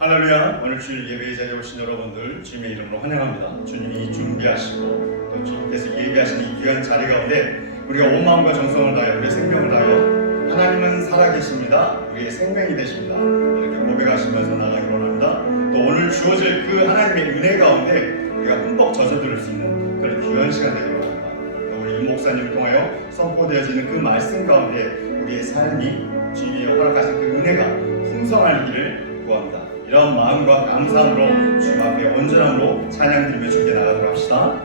할렐루야. 오늘 주일 예배의 자리에 오신 여러분들 주님의 이름으로 환영합니다. 주님이 준비하시고 또 주님께서 예배하신 이 귀한 자리 가운데 우리가 온 마음과 정성을 다하여 우리의 생명을 다하여 하나님은 살아계십니다, 우리의 생명이 되십니다, 이렇게 고백하시면서 나가기로 합니다. 또 오늘 주어질 그 하나님의 은혜 가운데 우리가 흠뻑 젖어들 수 있는 그런 귀한 시간 되기로 합니다. 또 우리 유 목사님을 통하여 선포되어지는 그 말씀 가운데 우리의 삶이 주님이 허락하신 그 은혜가 풍성하기를 구합니다. 이런 마음과 감사함으로 주님 앞에 온전함으로 찬양 드리며 주께 나가도록 합시다.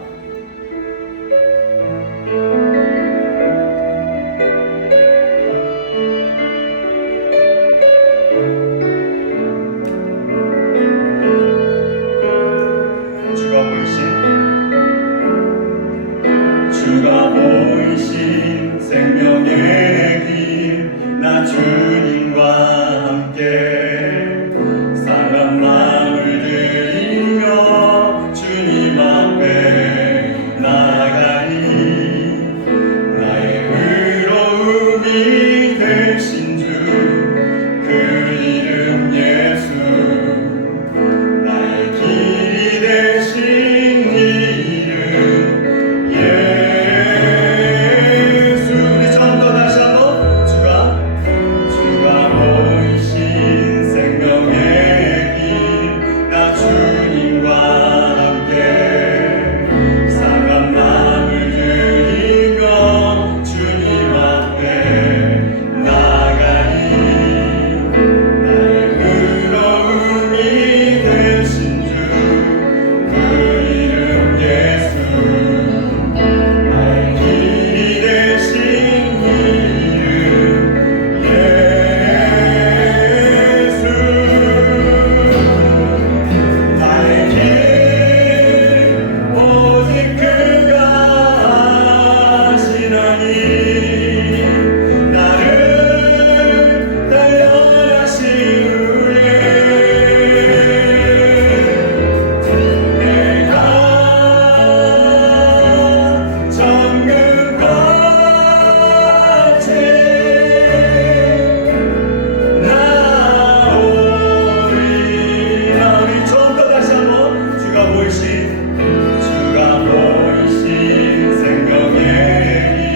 주가 보이신 생명의 길, 나 주님과 함께 사랑 마음을 들이며 주님 앞에 나아가리. 나의 의로움이 되신 주, 그 이름 예수, 나의 길이 되신 이 이름 예수. 우리 처음부터 다시 한번 주가 보이신 생명의 길, 나 주님과 함께 상한 마음을 들이며 주님 앞에 나가리. 나의 의로움이 되신 주, 그 이름 예수, 나의 길이 되신 이 이름 예수. 나의 길 오직 그가 아시나니, 나를 단련하신 후에 내가 정금같이 나오리라. 우리 처음부터 다시 한번 주가 보이신 생명의 길,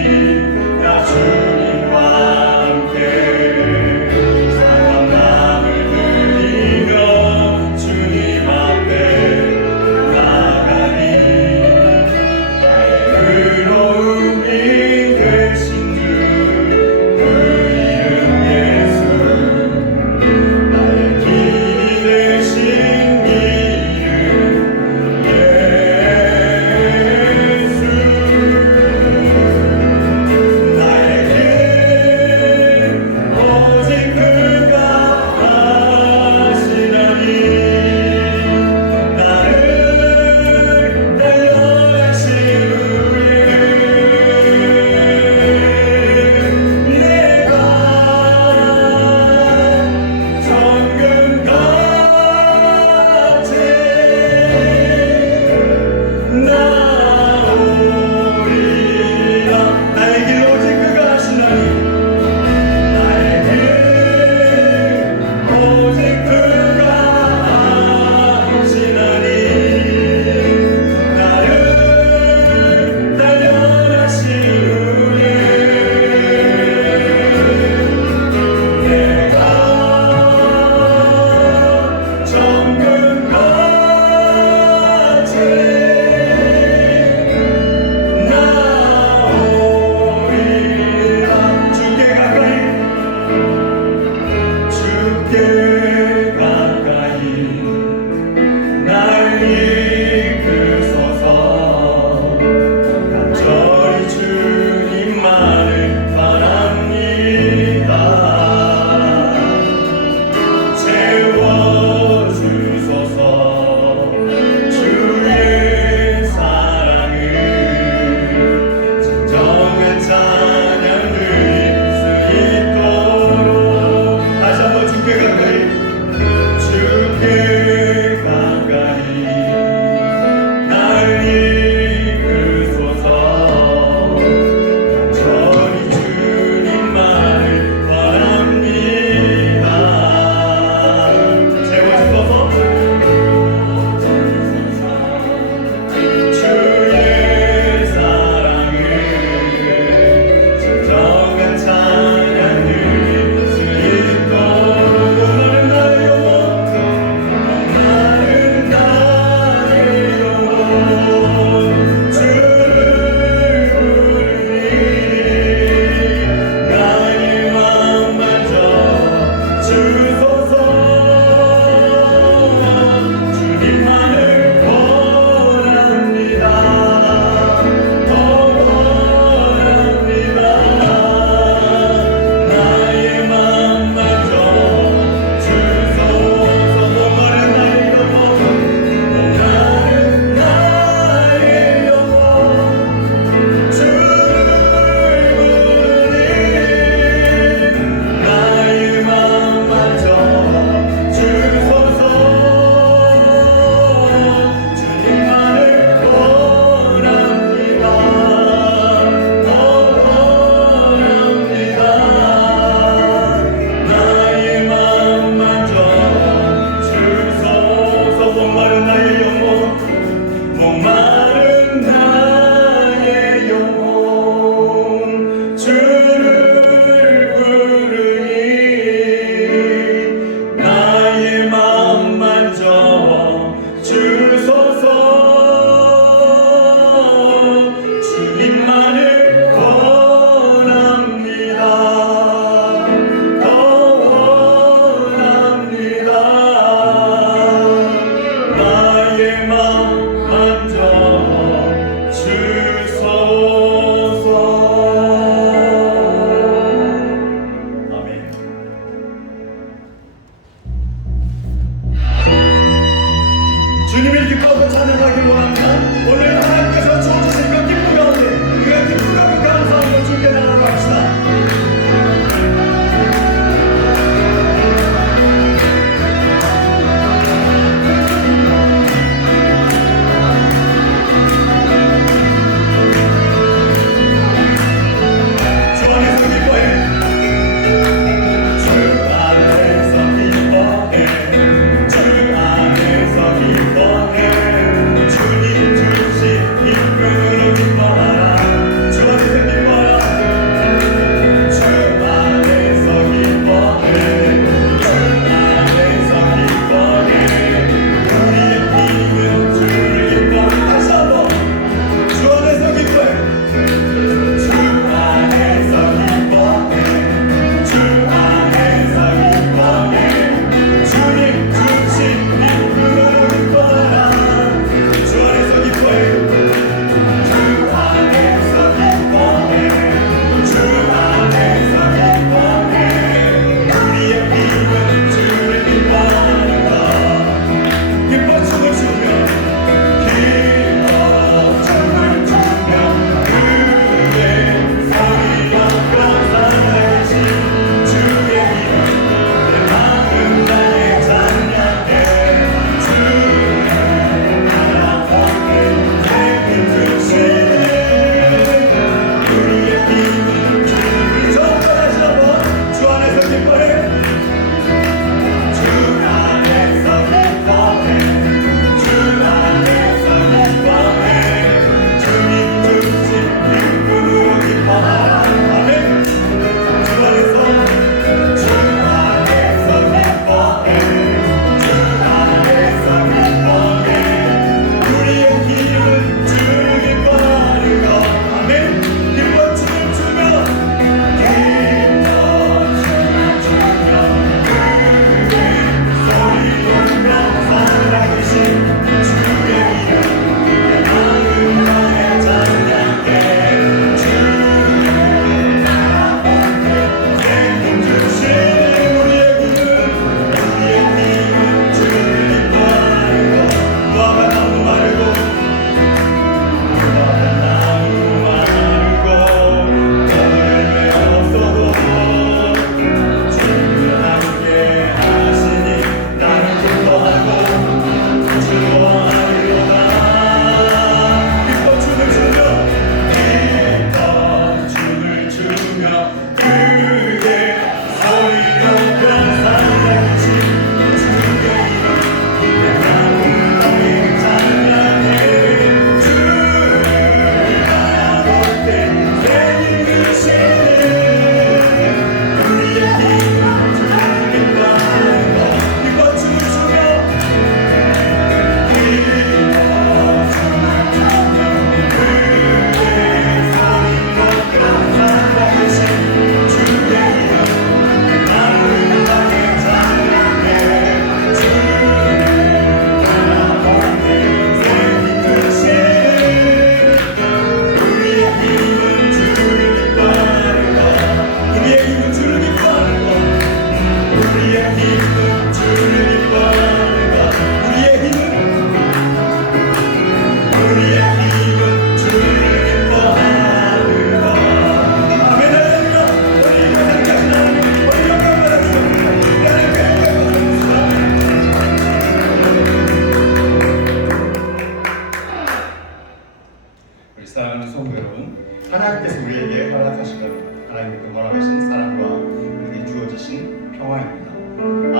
우리 사랑하는 성도 여러분, 하나님께서 우리에게 허락하시는 하나님께서 허락하신 사랑과 우리에게 주어지신 평화입니다.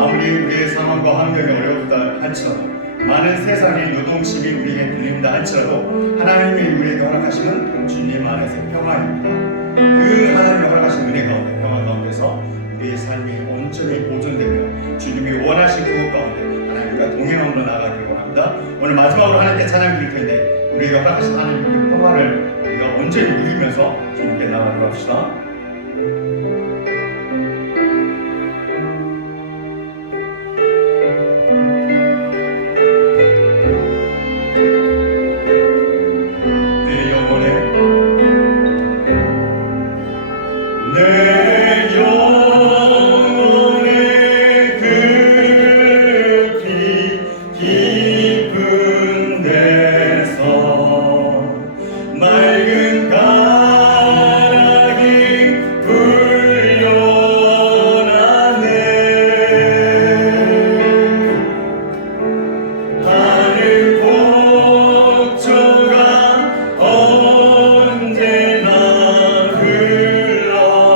아무리 우리의 상황과 환경이 어렵다 할지라도, 많은 세상의 요동심이 우리에게 들린다 할지라도, 하나님이 우리에게 허락하시는 주님 안에서의 평화입니다. 그 하나님이 허락하신 은혜 가운데, 평화 가운데서 우리의 삶이 온전히 보존되며 주님이 원하신 그것 가운데 하나님과 동행함으로 나아가길 원합니다. 오늘 마지막으로 하나님께 찬양 드릴 텐데, 우리가 허락하신 하나님의 평화를 우리가 온전히 누리면서 주님께 나아가도록 합시다. 내 영혼에 깊은 데서 맑은 가락이 불려나네. 하늘 폭초가 언제나 흘러나오네.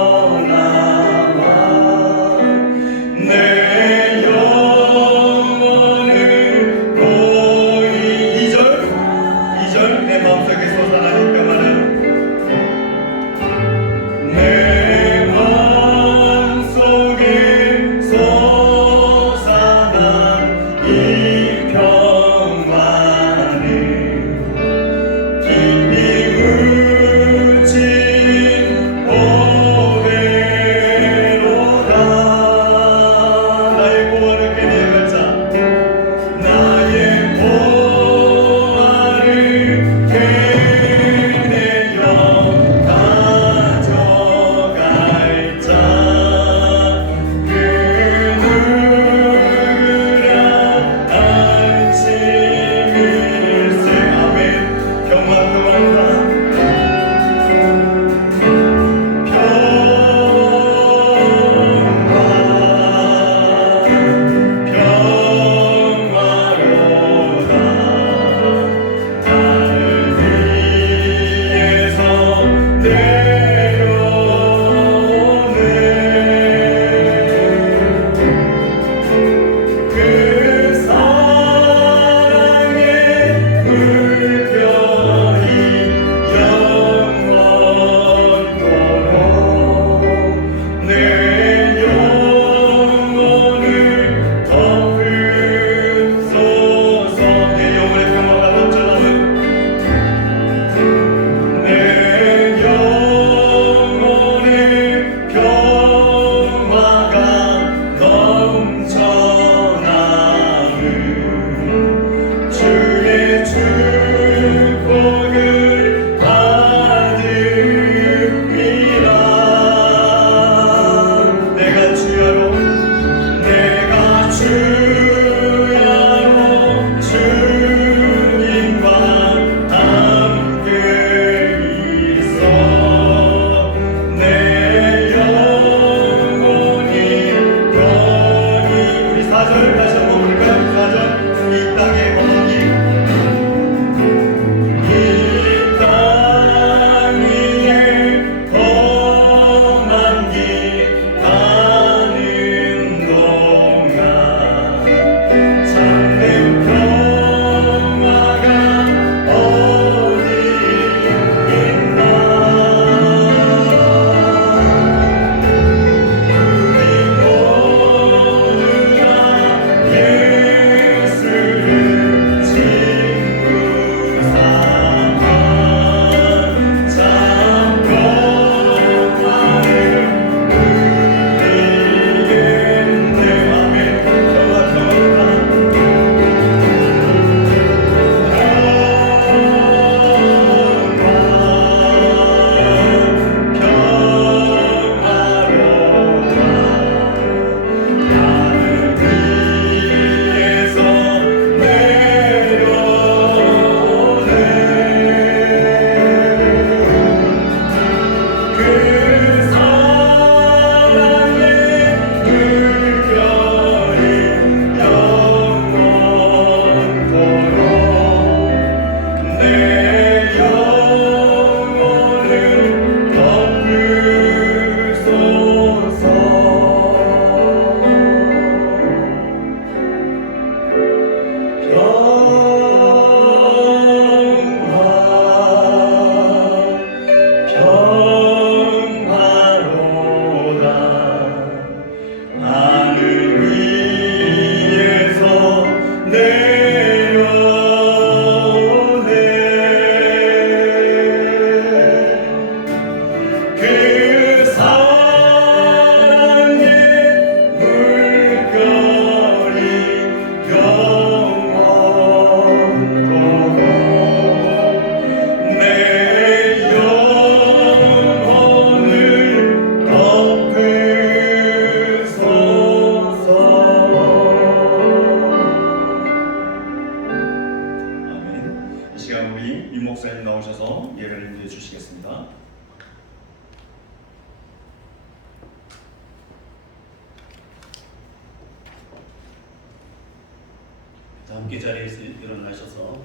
다 함께 자리에서 일어나셔서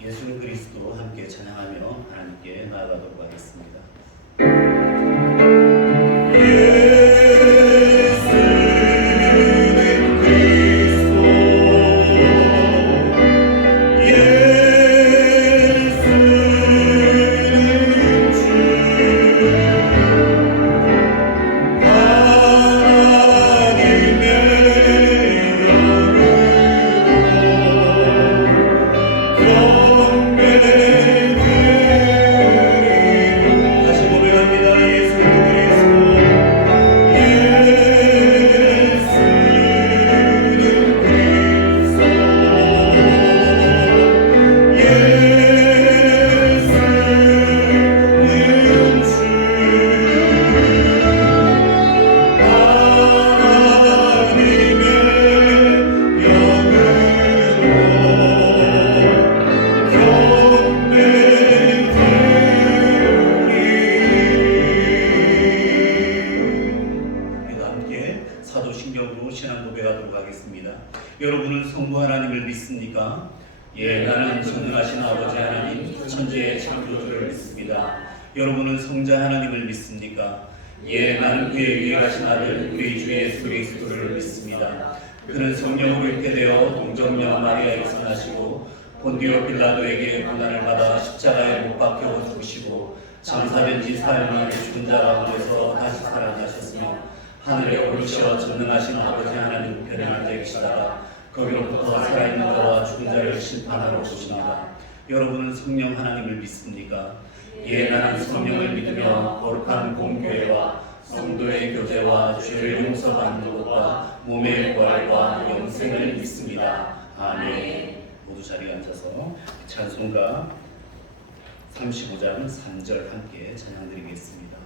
예수 그리스도 함께 찬양하며 하나님께 나아가도록 하겠습니다. 여러분은 성부 하나님을 믿습니까? 예, 나는 전능하신 아버지 하나님, 천지의 창조주를 믿습니다. 여러분은 성자 하나님을 믿습니까? 예, 나는 그의 유일하신 아들, 우리 주 예수 그리스도를 믿습니다. 그는 성령으로 잉태되어 동정녀 마리아에게서 나시고 본디오 빌라도에게 고난을 받아 십자가에 못 박혀 죽으시고 장사된 지 사흘 만에 죽은 자 가운데서 다시 살아나셨으며 하늘에 오르셔 전능하신 아버지 하나님 편에 앉아 계시다가 거기로부터 살아있는 자와 죽은 자를 심판하러 오십니다. 여러분은 성령 하나님을 믿습니까? 예, 나는 성령을 믿으며 거룩한 공교회와 성도의 교제와 죄를 용서받는 것과 몸의 부활과 영생을 믿습니다. 아멘. 모두 자리에 앉아서 찬송가 35장 3절 함께 찬양드리겠습니다.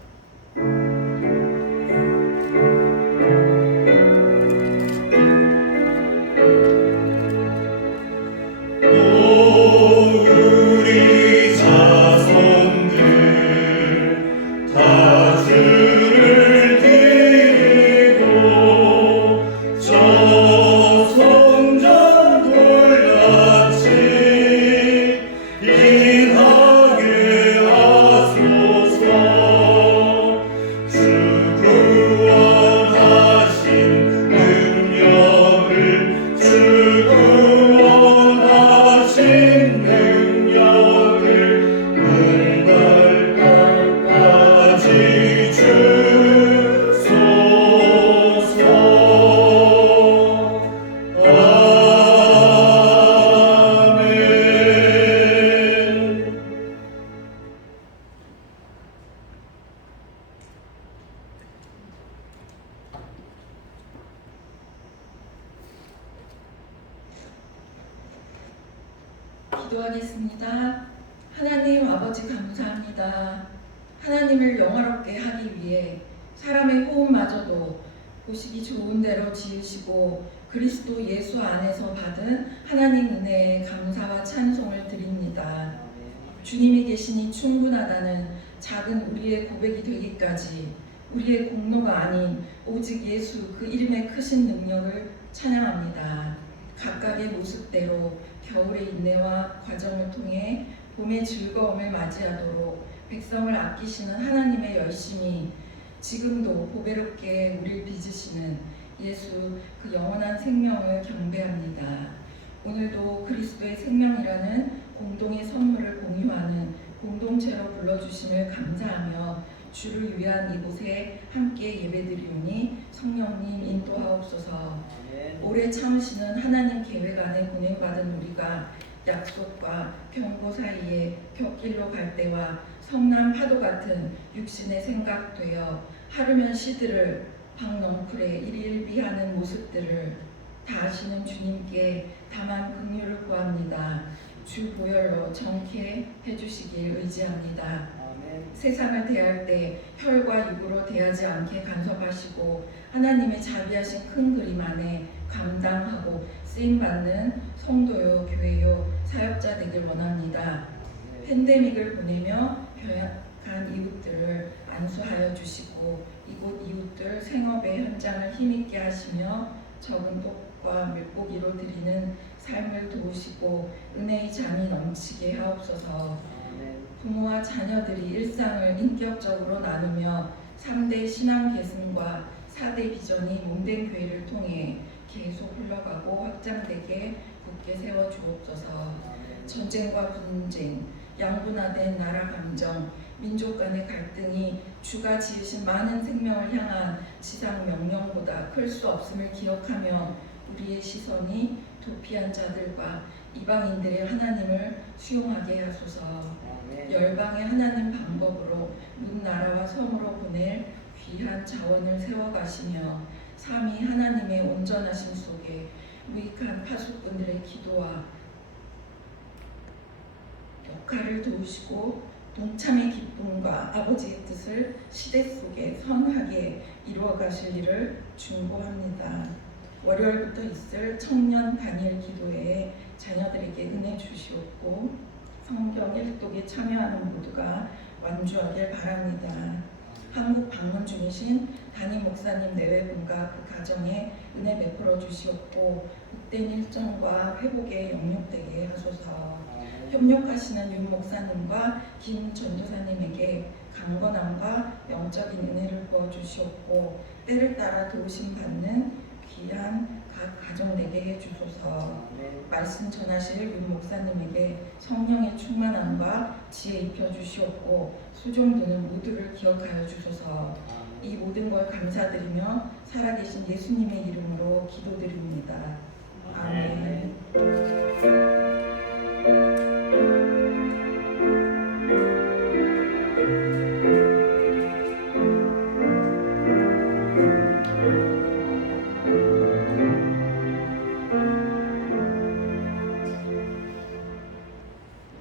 기도하겠습니다. 하나님 아버지 감사합니다. 하나님을 영화롭게 하기 위해 사람의 호흡마저도 보시기 좋은 대로 지으시고 그리스도 예수 안에서 받은 하나님 은혜에 감사와 찬송을 드립니다. 주님이 계시니 충분하다는 작은 우리의 고백이 되기까지 우리의 공로가 아닌 오직 예수 그 이름의 크신 능력을 찬양합니다. 각각의 모습대로 겨울의 인내와 과정을 통해 봄의 즐거움을 맞이하도록 백성을 아끼시는 하나님의 열심이 지금도 보배롭게 우리를 빚으시는 예수 그 영원한 생명을 경배합니다. 오늘도 그리스도의 생명이라는 공동의 선물을 공유하는 공동체로 불러주심을 감사하며 주를 위한 이곳에 함께 예배드리오니 성령님 인도하옵소서. 오래 참으시는 하나님 계획 안에 보내받은 우리가 약속과 경고 사이에 곁길로 갈 때와 성난 파도 같은 육신의 생각되어 하루면 시들을 박넝쿨에 일일비하는 모습들을 다 아시는 주님께 다만 긍휼을 구합니다. 주 보혈로 정케 해주시길 의지합니다. 세상을 대할 때 혈과 육으로 대하지 않게 간섭하시고 하나님의 자비하신 큰 그림 안에 감당하고 쓰임받는 성도요 교회요 사역자 되길 원합니다. 팬데믹을 보내며 병약한 이웃들을 안수하여 주시고 이곳 이웃들 생업의 현장을 힘있게 하시며 적은 떡과 물고기로 드리는 삶을 도우시고 은혜의 잠이 넘치게 하옵소서. 부모와 자녀들이 일상을 인격적으로 나누며 3대 신앙 계승과 4대 비전이 몸된 교회를 통해 계속 흘러가고 확장되게 굳게 세워 주옵소서. 전쟁과 분쟁, 양분화된 나라 감정, 민족 간의 갈등이 주가 지으신 많은 생명을 향한 지상 명령보다 클 수 없음을 기억하며 우리의 시선이 도피한 자들과 이방인들의 하나님을 수용하게 하소서. 열방의 하나님 방법으로 문 나라와 성으로 보낼 귀한 자원을 세워가시며 삼위 하나님의 온전하심 속에 무익한 파수꾼들의 기도와 역할을 도우시고 동참의 기쁨과 아버지의 뜻을 시대 속에 선하게 이루어 가실 일을 중보합니다. 월요일부터 있을 청년 단일 기도회에 자녀들에게 은혜 주시옵고 성경 일독에 참여하는 모두가 완주하길 바랍니다. 한국 방문 중이신 담임 목사님 내외분과 그 가정에 은혜 베풀어 주시옵고 흑된 일정과 회복에 영육되게 하소서. 협력하시는 윤 목사님과 김 전도사님에게 강건함과 영적인 은혜를 부어 주시옵고 때를 따라 도우심 받는 귀한 각 가정 되게 해 주소서. 말씀 전하실 윤 목사님에게 성령의 충만함과 지혜 입혀 주시옵고 수종드는 모두를 기억하여 주소서. 이 모든 걸 감사드리며 살아계신 예수님의 이름으로 기도드립니다. 아멘.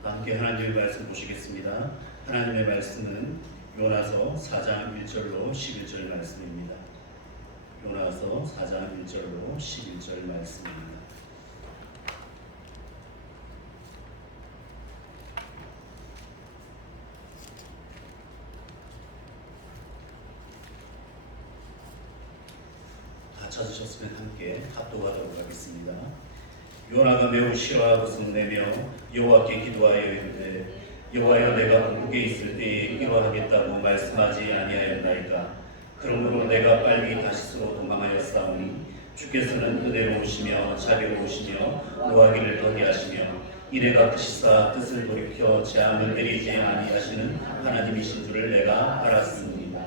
함께 하나님의 말씀 보시겠습니다. 하나님의 말씀은 요나서 4장 1절로 11절 말씀입니다. 요나서 4장 1절로 11절 말씀입니다. 다 찾으셨으면 함께 합독하도록 하겠습니다. 요나가 매우 싫어하고 성내며 여호와께 기도하여 이르되 여호와여 내가 북극에 있을 때에 이러하겠다고 말씀하지 아니하였나이까. 그러므로 내가 빨리 다시스로 도망하였사오니 주께서는 은혜로우시며 자비로우시며 노하기를 더디 하시며 이래 갚으시사 뜻을 돌이켜 재앙을 내리지 아니하시는 하나님이신 줄을 내가 알았습니다.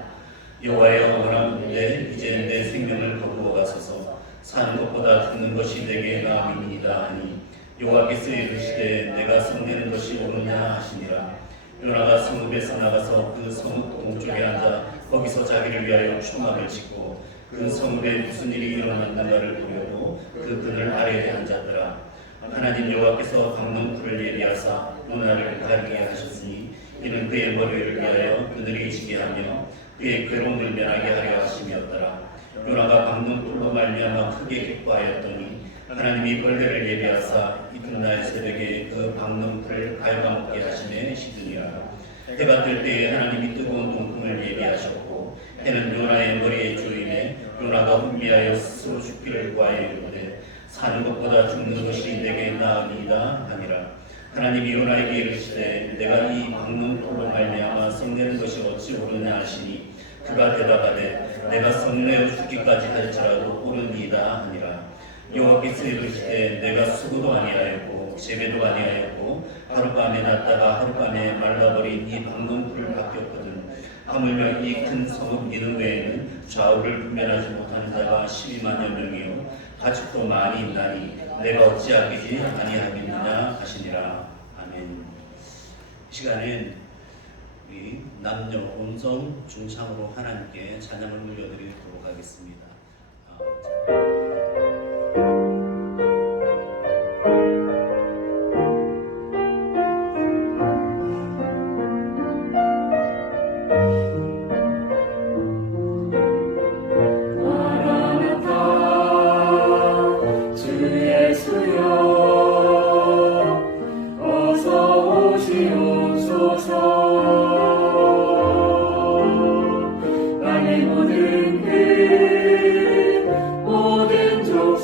여호와여 원하건대 이제 내 생명을 거두어 가소서. 사는 것보다 죽는 것이 내게 나음이니이다 하니 여호와께서 이르시되 내가 성내는 것이 옳으냐 하시니라. 요나가 성읍에서 나가서 그 성읍 동쪽에 앉아 거기서 자기를 위하여 초막을 짓고 그 성읍에 무슨 일이 일어났는가를 보려고 그 그늘 아래에 앉았더라. 하나님 여호와께서 강릉불을 예비하사 요나를 가리게 하셨으니 이는 그의 머리를 위하여 그늘이 지게 하며 그의 괴로움을 면하게 하려 하심이었더라. 요나가 강릉불로 말미암아 크게 기뻐하였더니 하나님이 벌레를 예비하사 이튿날 새벽에 그 강릉불을 갉아먹게 하시매 시드니라. 해가 뜰 때에 하나님이 뜨거운 동풍을 예비하셨고 해는 요나의 머리에 주임에 요나가 혼미하여 스스로 죽기를 구하여 이르되 사는 것보다 죽는 것이 내게 나으니이다 하니라. 하나님이 요나에게 이르시되 내가 이 강릉불로 말미암아 성내는 것이 어찌 옳으냐 하시니 그가 대답하되 내가 성내어 죽기까지 할지라도 옳으니이다 하니라. 여호와께서 이르시되 내가 수고도 아니하였고 재배도 아니하였고 하룻밤에 났다가 하룻밤에 말라버린 이 강릉불을 바뀌었거든. 하물며 이 큰 성읍 니느웨에는 좌우를 분별하지 못하는 자가 12만여 명이요 가축도 많이 있나니 내가 어찌 아끼지 아니하겠느냐 하시니라. 아멘. 이 시간엔 우리 남녀 온성 중창으로 하나님께 찬양을 올려드리도록 하겠습니다. 모든 그 모든 종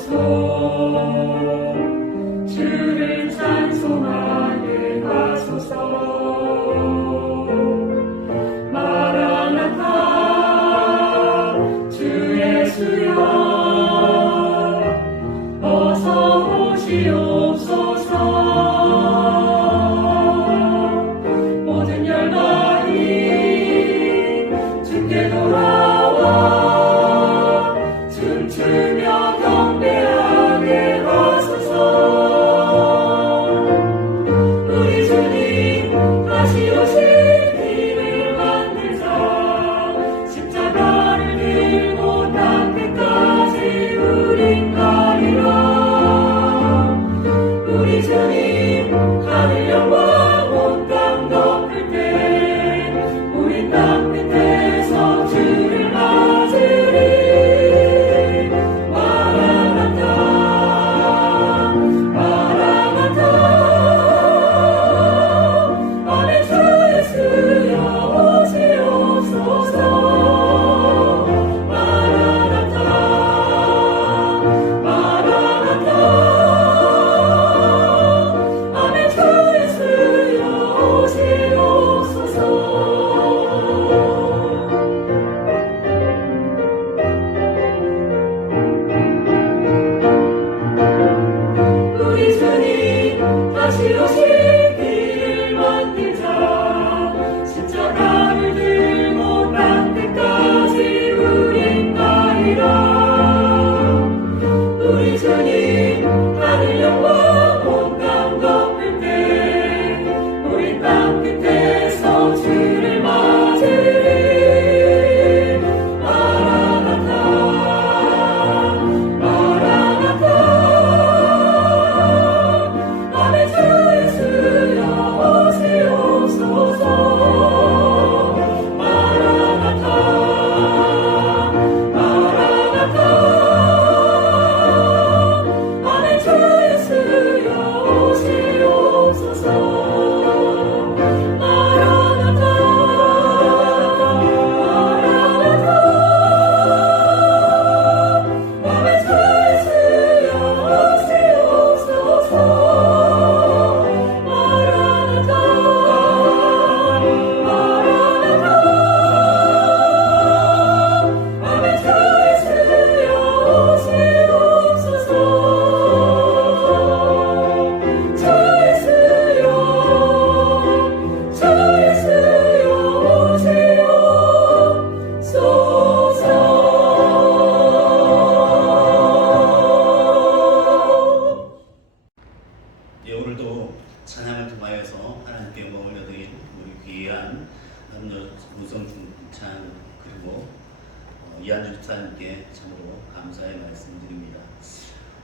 이한주 집사님께 참으로 감사의 말씀드립니다.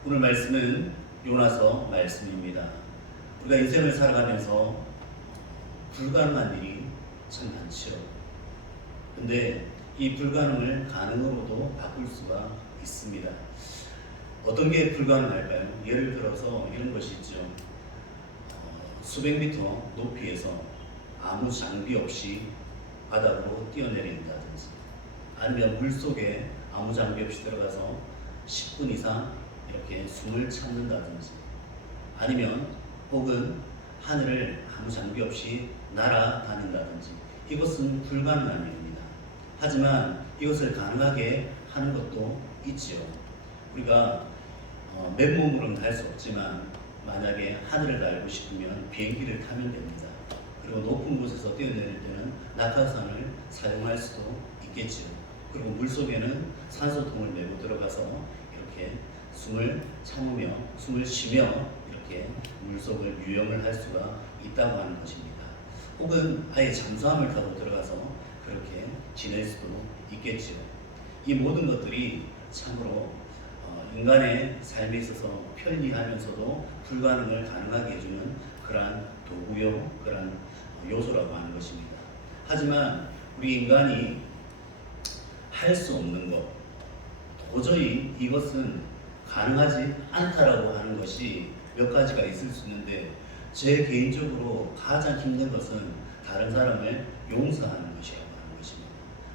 오늘 말씀은 요나서 말씀입니다. 우리가 인생을 살아가면서 불가능한 일이 참 많죠. 근데 이 불가능을 가능으로도 바꿀 수가 있습니다. 어떤 게 불가능할까요? 예를 들어서 이런 것이 있죠. 수백 미터 높이에서 아무 장비 없이 바닥으로 뛰어내린다든지, 아니면 물속에 아무 장비 없이 들어가서 10분 이상 이렇게 숨을 참는다든지, 아니면 혹은 하늘을 아무 장비 없이 날아다닌다든지, 이것은 불가능한 일입니다. 하지만 이것을 가능하게 하는 것도 있지요. 우리가 맨몸으로는 할 수 없지만 만약에 하늘을 날고 싶으면 비행기를 타면 됩니다. 그리고 높은 곳에서 뛰어내릴 때는 낙하산을 사용할 수도 있겠지요. 그리고 물속에는 산소통을 메고 들어가서 이렇게 숨을 참으며 숨을 쉬며 이렇게 물속을 유영을 할 수가 있다고 하는 것입니다. 혹은 아예 잠수함을 타고 들어가서 그렇게 지낼 수도 있겠지요. 이 모든 것들이 참으로 인간의 삶에 있어서 편리하면서도 불가능을 가능하게 해주는 그러한 도구요, 그러한 요소라고 하는 것입니다. 하지만 우리 인간이 할 수 없는 것, 도저히 이것은 가능하지 않다라고 하는 것이 몇 가지가 있을 수 있는데, 제 개인적으로 가장 힘든 것은 다른 사람을 용서하는 것이라고 하는 것입니다.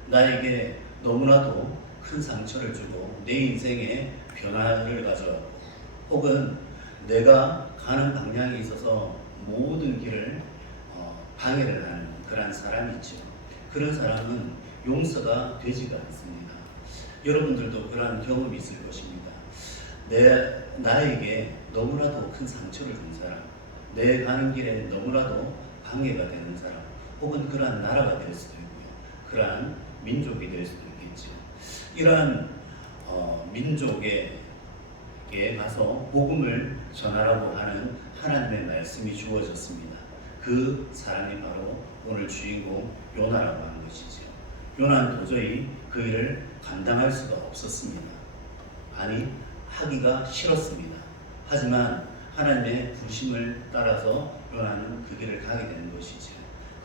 나에게 너무나도 큰 상처를 주고 내 인생에 변화를 가져왔고, 혹은 내가 가는 방향에 있어서 모든 길을 방해를 하는 그런 사람이 있죠. 그런 사람은 용서가 되지가 않습니다. 여러분들도 그러한 경험이 있을 것입니다. 나에게 너무나도 큰 상처를 준 사람, 내 가는 길에 너무나도 방해가 되는 사람, 혹은 그러한 나라가 될 수도 있고요, 그러한 민족이 될 수도 있겠죠. 이러한 민족에 가서 복음을 전하라고 하는 하나님의 말씀이 주어졌습니다. 그 사람이 바로 오늘 주인공 요나라고 하는 것이죠. 요나는 도저히 그 일을 감당할 수가 없었습니다. 아니, 하기가 싫었습니다. 하지만 하나님의 부심을 따라서 요나는 그 길을 가게 되는 것이죠.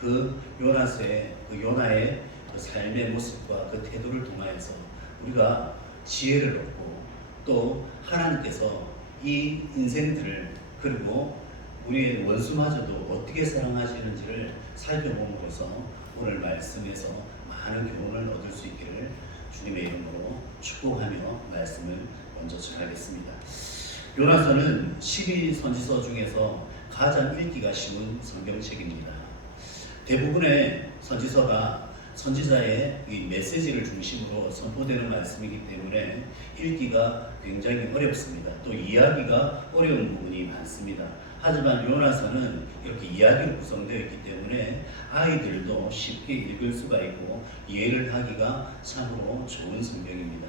그 요나의 그 삶의 모습과 그 태도를 통하여서 우리가 지혜를 얻고, 또 하나님께서 이 인생들을, 그리고 우리의 원수마저도 어떻게 사랑하시는지를 살펴봄으로써 오늘 말씀에서 많은 교훈을 얻을 수 있기를 주님의 이름으로 축복하며 말씀을 먼저 전하겠습니다. 요나서는 12선지서 중에서 가장 읽기가 쉬운 성경책입니다. 대부분의 선지서가 선지자의 이 메시지를 중심으로 선포되는 말씀이기 때문에 읽기가 굉장히 어렵습니다. 또 이해하기가 어려운 부분이 많습니다. 하지만 요나서는 이렇게 이야기로 구성되어 있기 때문에 아이들도 쉽게 읽을 수가 있고 이해를 하기가 참으로 좋은 성경입니다.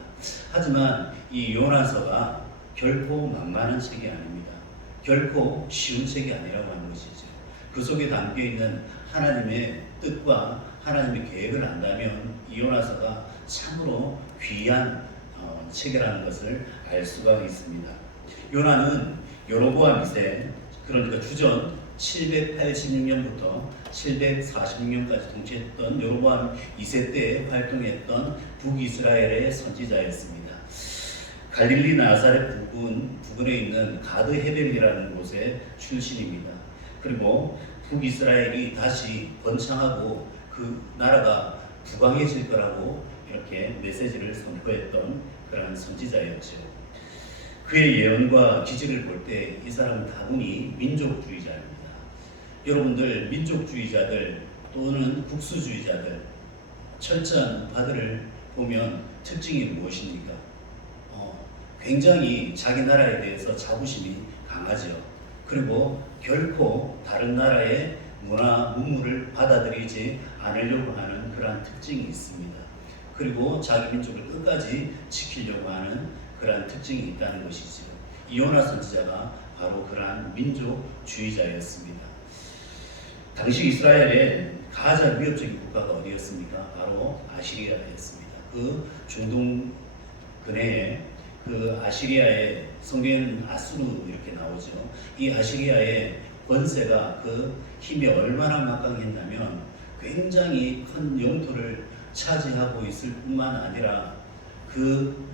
하지만 이 요나서가 결코 만만한 책이 아닙니다. 결코 쉬운 책이 아니라고 하는 것이죠. 그 속에 담겨있는 하나님의 뜻과 하나님의 계획을 안다면 이 요나서가 참으로 귀한 책이라는 것을 알 수가 있습니다. 요나는 여로보암 2세, 그러니까 주전 786년부터 746년까지 통치했던 여로보암 2세 때 활동했던 북이스라엘의 선지자였습니다. 갈릴리 나사렛 부근에 있는 가드 헤벨이라는 곳의 출신입니다. 그리고 북이스라엘이 다시 번창하고 그 나라가 부강해질 거라고 이렇게 메시지를 선포했던 그런 선지자였죠. 그의 예언과 기질을 볼 때 이 사람은 다분히 민족주의자입니다. 여러분들, 민족주의자들 또는 국수주의자들, 철저한 우파들을 보면 특징이 무엇입니까? 굉장히 자기 나라에 대해서 자부심이 강하죠. 그리고 결코 다른 나라의 문화, 문물을 받아들이지 않으려고 하는 그러한 특징이 있습니다. 그리고 자기 민족을 끝까지 지키려고 하는 그러한 특징이 있다는 것이죠. 이 요나 선지자가 바로 그러한 민족주의자였습니다. 당시 이스라엘의 가장 위협적인 국가가 어디였습니까? 바로 아시리아였습니다. 그 중동 근해에 그 아시리아의 성경에는 아수르 이렇게 나오죠. 이 아시리아의 권세가 그 힘이 얼마나 막강했냐면 굉장히 큰 영토를 차지하고 있을 뿐만 아니라 그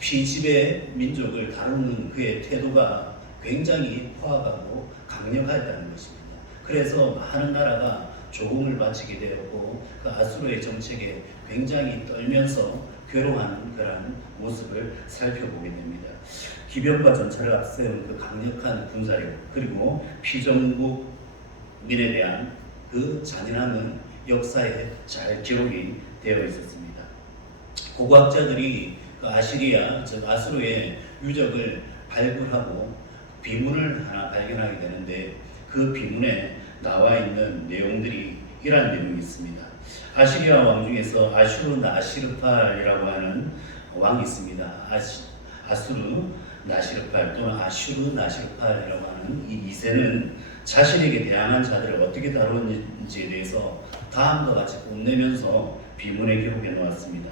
피지배 민족을 다루는 그의 태도가 굉장히 포악하고 강력하다는 것입니다. 그래서 많은 나라가 조공을 바치게 되었고 그 아수르의 정책에 굉장히 떨면서 괴로워하는 그런 모습을 살펴보게 됩니다. 기병과 전차를 앞세운 그 강력한 군사력 그리고 피정국민에 대한 그 잔인함은 역사에 잘 기록이 되어 있었습니다. 고고학자들이 그 아시리아, 즉 아수르의 유적을 발굴하고 비문을 하나 발견하게 되는데 그 비문에 나와 있는 내용들이 이러한 내용이 있습니다. 아시리아 왕 중에서 아슈르 나시르팔이라고 하는 왕이 있습니다. 아수르 나시르팔 또는 아슈르 나시르팔이라고 하는 이 2세는 자신에게 대항한 자들을 어떻게 다루었는지에 대해서 다음과 같이 뽐내면서 비문에 기록해 놓았습니다.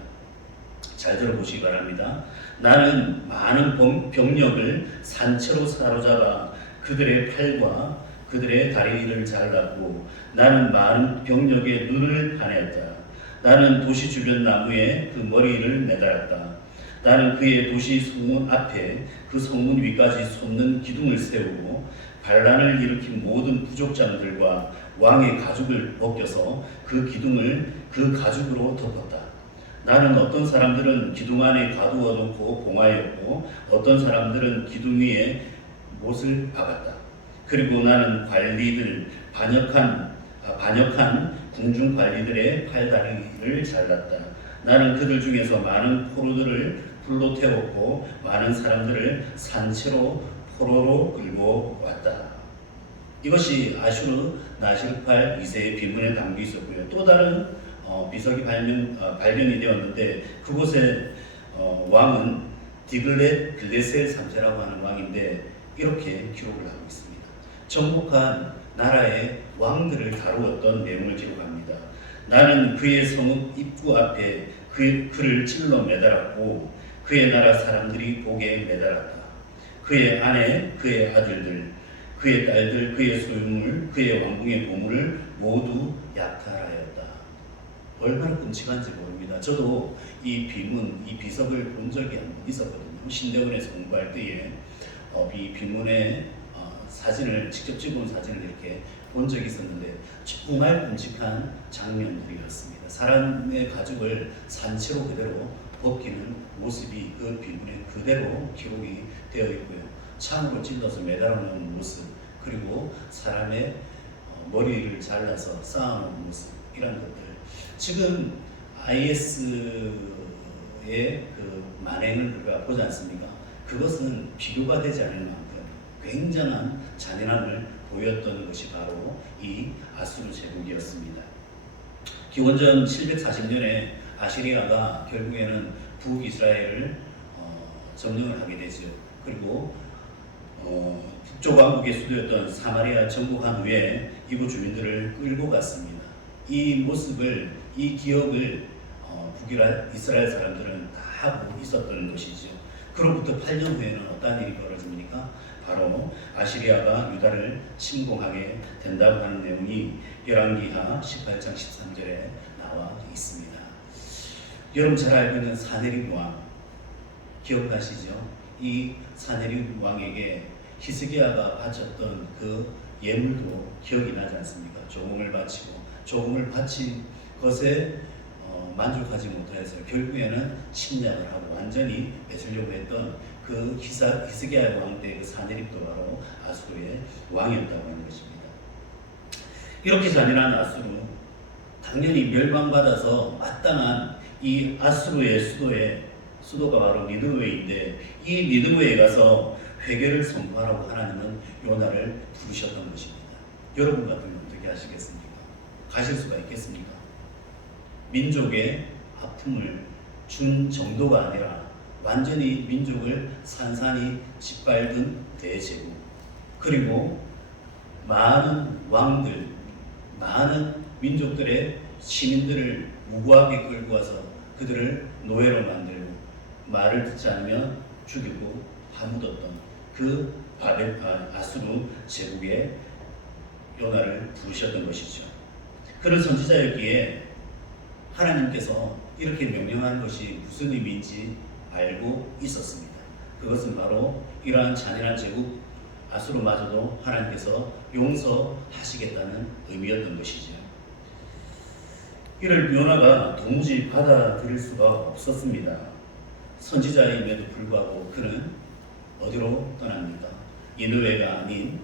잘 들어보시기 바랍니다. 나는 많은 병력을 산채로 사로잡아 그들의 팔과 그들의 다리를 잘랐고 나는 많은 병력의 눈을 파냈다. 나는 도시 주변 나무에 그 머리를 매달았다. 나는 그의 도시 성문 앞에 그 성문 위까지 솟는 기둥을 세우고 반란을 일으킨 모든 부족장들과 왕의 가죽을 벗겨서 그 기둥을 그 가죽으로 덮었다. 나는 어떤 사람들은 기둥 안에 가두어 놓고 봉하였고 어떤 사람들은 기둥 위에 못을 박았다. 그리고 나는 관리들 반역한 궁중 관리들의 팔다리를 잘랐다. 나는 그들 중에서 많은 포로들을 불로 태웠고 많은 사람들을 산채로 포로로 끌고 왔다. 이것이 아슈르 나시르팔 2세의 비문에 담겨 있었고요. 또 다른 비석이 발견이 되었는데 그곳의 왕은 디글렛 빌레셀 3세라고 하는 왕인데 이렇게 기록을 하고 있습니다. 정복한 나라의 왕들을 다루었던 내용을 기록합니다. 나는 그의 성읍 입구 앞에 그를 찔러 매달았고 그의 나라 사람들이 복에 매달았다. 그의 아내, 그의 아들들, 그의 딸들, 그의 소유물, 그의 왕궁의 보물을 모두 약탈하였다. 얼마나 끔찍한지 모릅니다. 저도 이 비문, 이 비석을 본 적이 한 번 있었거든요. 신대원에서 공부할 때에 이 비문의 사진을 직접 찍은 사진을 이렇게 본 적이 있었는데 정말 끔찍한 장면들이었습니다. 사람의 가죽을 산채로 그대로 벗기는 모습이 그 비문에 그대로 기록이 되어 있고요. 창으로 찔러서 매달아 놓은 모습 그리고 사람의 머리를 잘라서 쌓아놓은 모습 이런 것들 지금 IS의 그 만행을 우리가 보지 않습니까? 그것은 비교가 되지 않을 만큼 굉장한 잔인함을 보였던 것이 바로 이 아수르 제국이었습니다. 기원전 740년에 아시리아가 결국에는 북이스라엘을 점령을 하게 되죠. 그리고 북쪽 왕국의 수도였던 사마리아 정복한 후에 이곳 주민들을 끌고 갔습니다. 이 모습을, 이 기억을 북이스라엘 사람들은 다 하고 있었던 것이죠. 그로부터 8년 후에는 어떤 일이 벌어집니까? 바로 아시리아가 유다를 침공하게 된다고 하는 내용이 열왕기하 18장 13절에 나와 있습니다. 여러분 잘 알고 있는 사네립 왕 기억하시죠? 이 사네립 왕에게 히스기야가 바쳤던 그 예물도 기억이 나지 않습니까? 조공을 바치고 조공을 바친 것에 만족하지 못해서 결국에는 침략을 하고 완전히 뺏으려고 했던 그 히스기야 왕 때 그 사네립도 바로 아수르의 왕이었다고 하는 것입니다. 이렇게 잔인한 아수르 당연히 멸망받아서 마땅한 이 아수르의 수도가 바로 니느웨인데 이 니느웨에 가서 회개를 선포하라고 하나님은 요나를 부르셨던 것입니다. 여러분 같으면 어떻게 하시겠습니까? 가실 수가 있겠습니까? 민족의 아픔을 준 정도가 아니라 완전히 민족을 산산이 짓밟은 대제국 그리고 많은 왕들, 많은 민족들의 시민들을 무고하게 끌고 와서 그들을 노예로 만들고 말을 듣지 않으면 죽이고 파묻었던 그 아수르 제국의 요나를 부르셨던 것이죠. 그런 선지자였기에 하나님께서 이렇게 명령한 것이 무슨 의미인지 알고 있었습니다. 그것은 바로 이러한 잔인한 제국 아수르마저도 하나님께서 용서하시겠다는 의미였던 것이죠. 이를 요나가 도무지 받아들일 수가 없었습니다. 선지자임에도 불구하고 그는 어디로 떠납니까? 니느웨가 아닌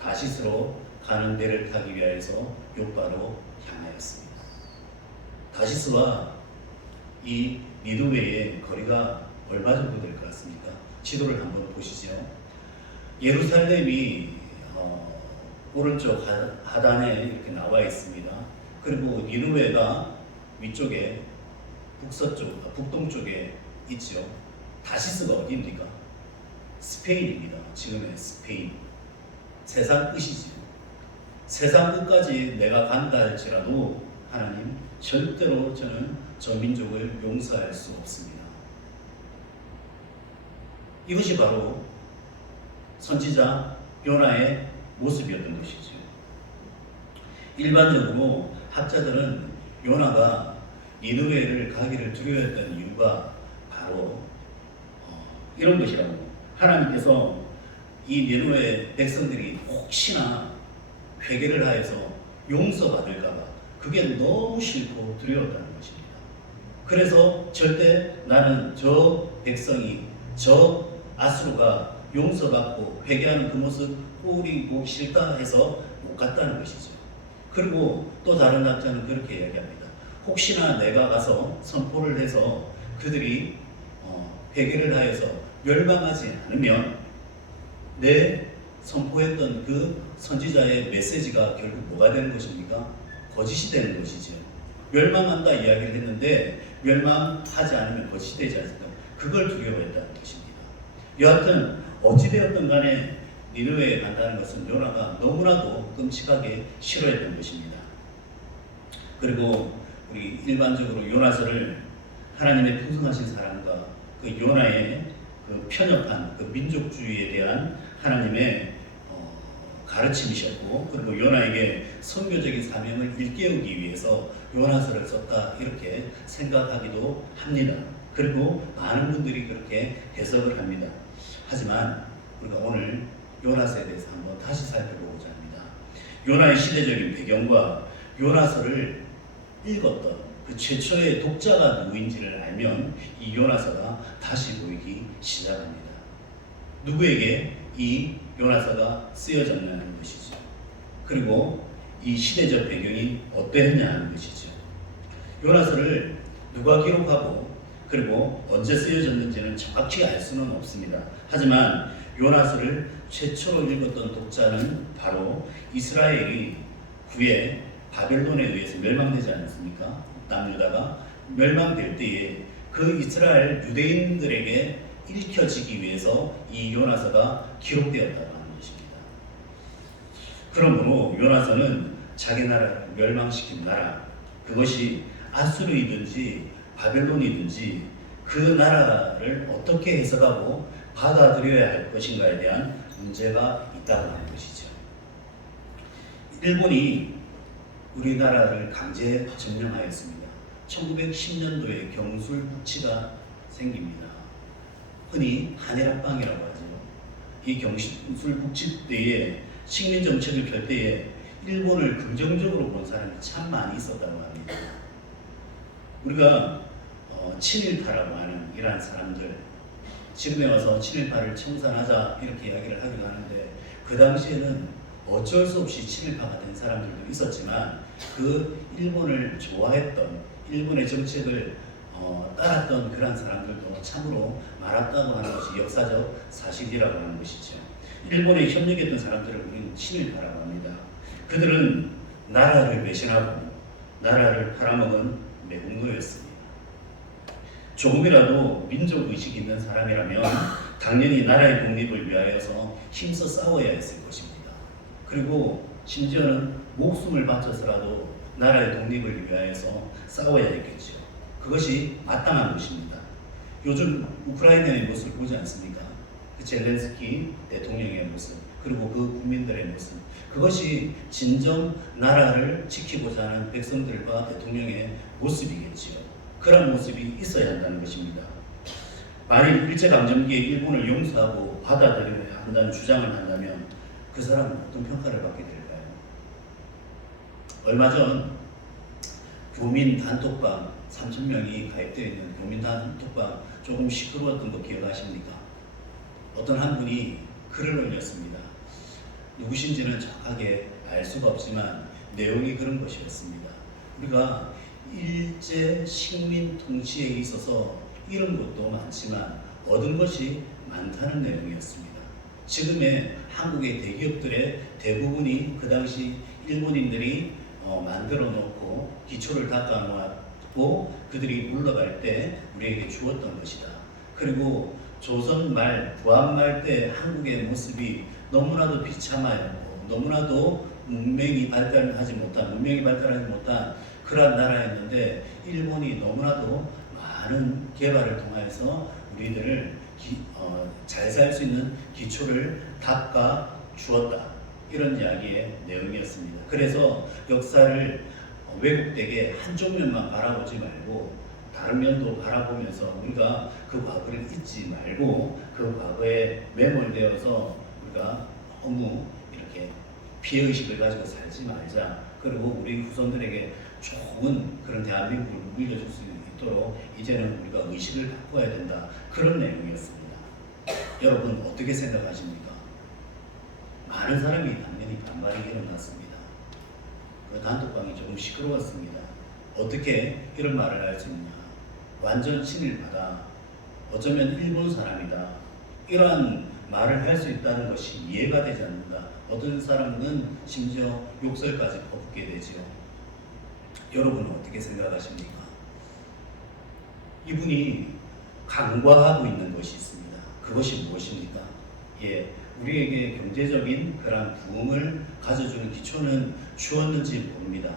다시스로 가는 배를 타기 위하여서 요바로 향하였습니다. 다시스와 이 니느웨의 거리가 얼마 정도 될 것 같습니까? 지도를 한번 보시죠. 예루살렘이 오른쪽 하단에 이렇게 나와 있습니다. 그리고 니느웨가 위쪽에 북동쪽에 있죠. 다시스가 어디입니까? 스페인입니다. 지금의 스페인. 세상 끝이지. 세상 끝까지 내가 간다 할지라도 하나님 절대로 저는 저 민족을 용서할 수 없습니다. 이것이 바로 선지자 요나의 모습이었던 것이죠. 일반적으로 학자들은 요나가 니느웨를 가기를 두려워했던 이유가 바로 이런 것이라고. 하나님께서 이 니느웨 백성들이 혹시나 회개를 하여서 용서받을까봐 그게 너무 싫고 두려웠다는 것입니다. 그래서 절대 나는 저 백성이 저 아수르가 용서받고 회개하는 그 모습 꼴이고 싫다 해서 못 갔다는 것이죠. 그리고 또 다른 학자는 그렇게 이야기합니다. 혹시나 내가 가서 선포를 해서 그들이 회개를 하여서 멸망하지 않으면 내 선포했던 그 선지자의 메시지가 결국 뭐가 되는 것입니까? 거짓이 되는 것이죠. 멸망한다 이야기를 했는데 멸망하지 않으면 거짓이 되지 않습니까? 그걸 두려워했다는 것입니다. 여하튼 어찌되었든 간에 니느웨에 간다는 것은 요나가 너무나도 끔찍하게 싫어했던 것입니다. 그리고 우리 일반적으로 요나서를 하나님의 풍성하신 사랑과 그 요나의 그 편협한 그 민족주의에 대한 하나님의 가르침이셨고, 그리고 요나에게 선교적인 사명을 일깨우기 위해서 요나서를 썼다 이렇게 생각하기도 합니다. 그리고 많은 분들이 그렇게 해석을 합니다. 하지만 우리가 오늘 요나서에 대해서 한번 다시 살펴보고자 합니다. 요나의 시대적인 배경과 요나서를 읽었던 그 최초의 독자가 누구인지를 알면 이 요나서가 다시 보이기 시작합니다. 누구에게 이 요나서가 쓰여졌냐는 것이죠. 그리고 이 시대적 배경이 어떠했냐 하는 것이죠. 요나서를 누가 기록하고 그리고 언제 쓰여졌는지는 정확히 알 수는 없습니다. 하지만 요나서를 최초로 읽었던 독자는 바로 이스라엘이 후에 바벨론에 의해서 멸망되지 않았습니까? 남유다가 멸망될 때에 그 이스라엘 유대인들에게 읽혀지기 위해서 이 요나서가 기록되었다고 하는 것입니다. 그러므로 요나서는 자기 나라를 멸망시킨 나라, 그것이 아수르이든지 바벨론이든지 그 나라를 어떻게 해석하고 받아들여야 할 것인가에 대한 문제가 있다고 하는 것이죠. 일본이 우리나라를 강제 점령하였습니다. 1910년도에 경술북치가 생깁니다. 흔히 한일합방이라고 하죠. 이 경술북치 때에 식민정책을 펼 때에 일본을 긍정적으로 본 사람이 참 많이 있었다고 합니다. 우리가 친일파라고 하는 이러한 사람들, 지금에 와서 친일파를 청산하자 이렇게 이야기를 하기도 하는데, 그 당시에는 어쩔 수 없이 친일파가 된 사람들도 있었지만 그 일본을 좋아했던, 일본의 정책을 따랐던 그런 사람들도 참으로 많았다고 하는 것이 역사적 사실이라고 하는 것이죠. 일본에 협력했던 사람들을 우리는 친일파라고 합니다. 그들은 나라를 배신하고 나라를 팔아먹은 매국노였습니다. 조금이라도 민족의식이 있는 사람이라면 당연히 나라의 독립을 위하여서 힘써 싸워야 했을 것입니다. 그리고 심지어는 목숨을 바쳐서라도 나라의 독립을 위하여서 싸워야 했겠죠. 그것이 마땅한 것입니다. 요즘 우크라이나의 모습을 보지 않습니까? 그 젤렌스키 대통령의 모습, 그리고 그 국민들의 모습, 그것이 진정 나라를 지키고자 하는 백성들과 대통령의 모습이겠지요. 그런 모습이 있어야 한다는 것입니다. 만일 일제강점기에 일본을 용서하고 받아들여야 한다는 주장을 한다면 그 사람은 어떤 평가를 받게 될까요? 얼마 전 교민 단톡방 3,000명이 가입되어 있는 교민 단톡방 조금 시끄러웠던 거 기억하십니까? 어떤 한 분이 글을 올렸습니다. 누구신지는 정확하게 알 수가 없지만 내용이 그런 것이었습니다. 우리가 일제 식민 통치에 있어서 잃은 것도 많지만 얻은 것이 많다는 내용이었습니다. 지금의 한국의 대기업들의 대부분이 그 당시 일본인들이 만들어 놓고 기초를 닦아 놓았고 그들이 물러갈 때 우리에게 주었던 것이다. 그리고 조선 말, 부한 말 때 한국의 모습이 너무나도 비참하였고 너무나도 문명이 발달하지 못한 그러한 나라였는데 일본이 너무나도 많은 개발을 통해서 우리들을 잘 살 수 있는 기초를 닦아 주었다. 이런 이야기의 내용이었습니다. 그래서 역사를 왜곡되게 한쪽 면만 바라보지 말고 다른 면도 바라보면서 우리가 그 과거를 잊지 말고 그 과거에 매몰되어서 우리가 너무 이렇게 피해의식을 가지고 살지 말자. 그리고 우리 후손들에게 좋은 그런 대한민국을 물려줄 수 있도록 이제는 우리가 의식을 바꿔야 된다. 그런 내용이었습니다. 여러분 어떻게 생각하십니까? 많은 사람이 당연히 반발이 일어났습니다. 그 단톡방이 조금 시끄러웠습니다. 어떻게 이런 말을 할 수 있냐? 완전 친일파다. 어쩌면 일본 사람이다. 이러한 말을 할 수 있다는 것이 이해가 되지 않는다. 어떤 사람은 심지어 욕설까지 퍼붓게 되지요. 여러분은 어떻게 생각하십니까? 이분이 간과하고 있는 것이 있습니다. 그것이 무엇입니까? 우리에게 경제적인 그러한 부흥을 가져주는 기초는 주었는지 모릅니다.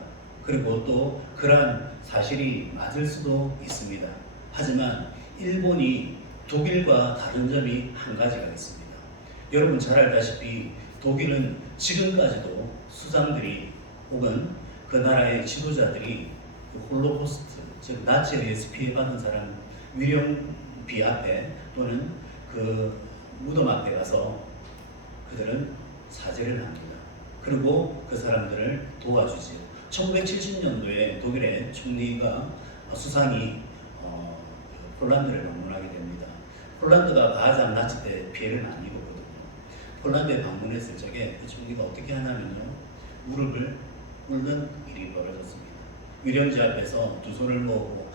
그리고 또 그러한 사실이 맞을 수도 있습니다. 하지만 일본이 독일과 다른 점이 한 가지가 있습니다. 여러분 잘 알다시피 독일은 지금까지도 수장들이 혹은 그 나라의 지도자들이 그 홀로코스트, 즉 나치에 의해서 피해받은 사람 위령비 앞에 또는 그 무덤 앞에 가서 그들은 사죄를 합니다. 그리고 그 사람들을 도와주지요. 1970년도에 독일의 총리가 수상이 폴란드를 방문하게 됩니다. 폴란드가 가장 나치 때 피해를 많이 입었거든요. 폴란드에 방문했을 적에 그 총리가 어떻게 하냐면요, 무릎을 꿇는 일이 벌어졌습니다. 위령지 앞에서 두 손을 모으고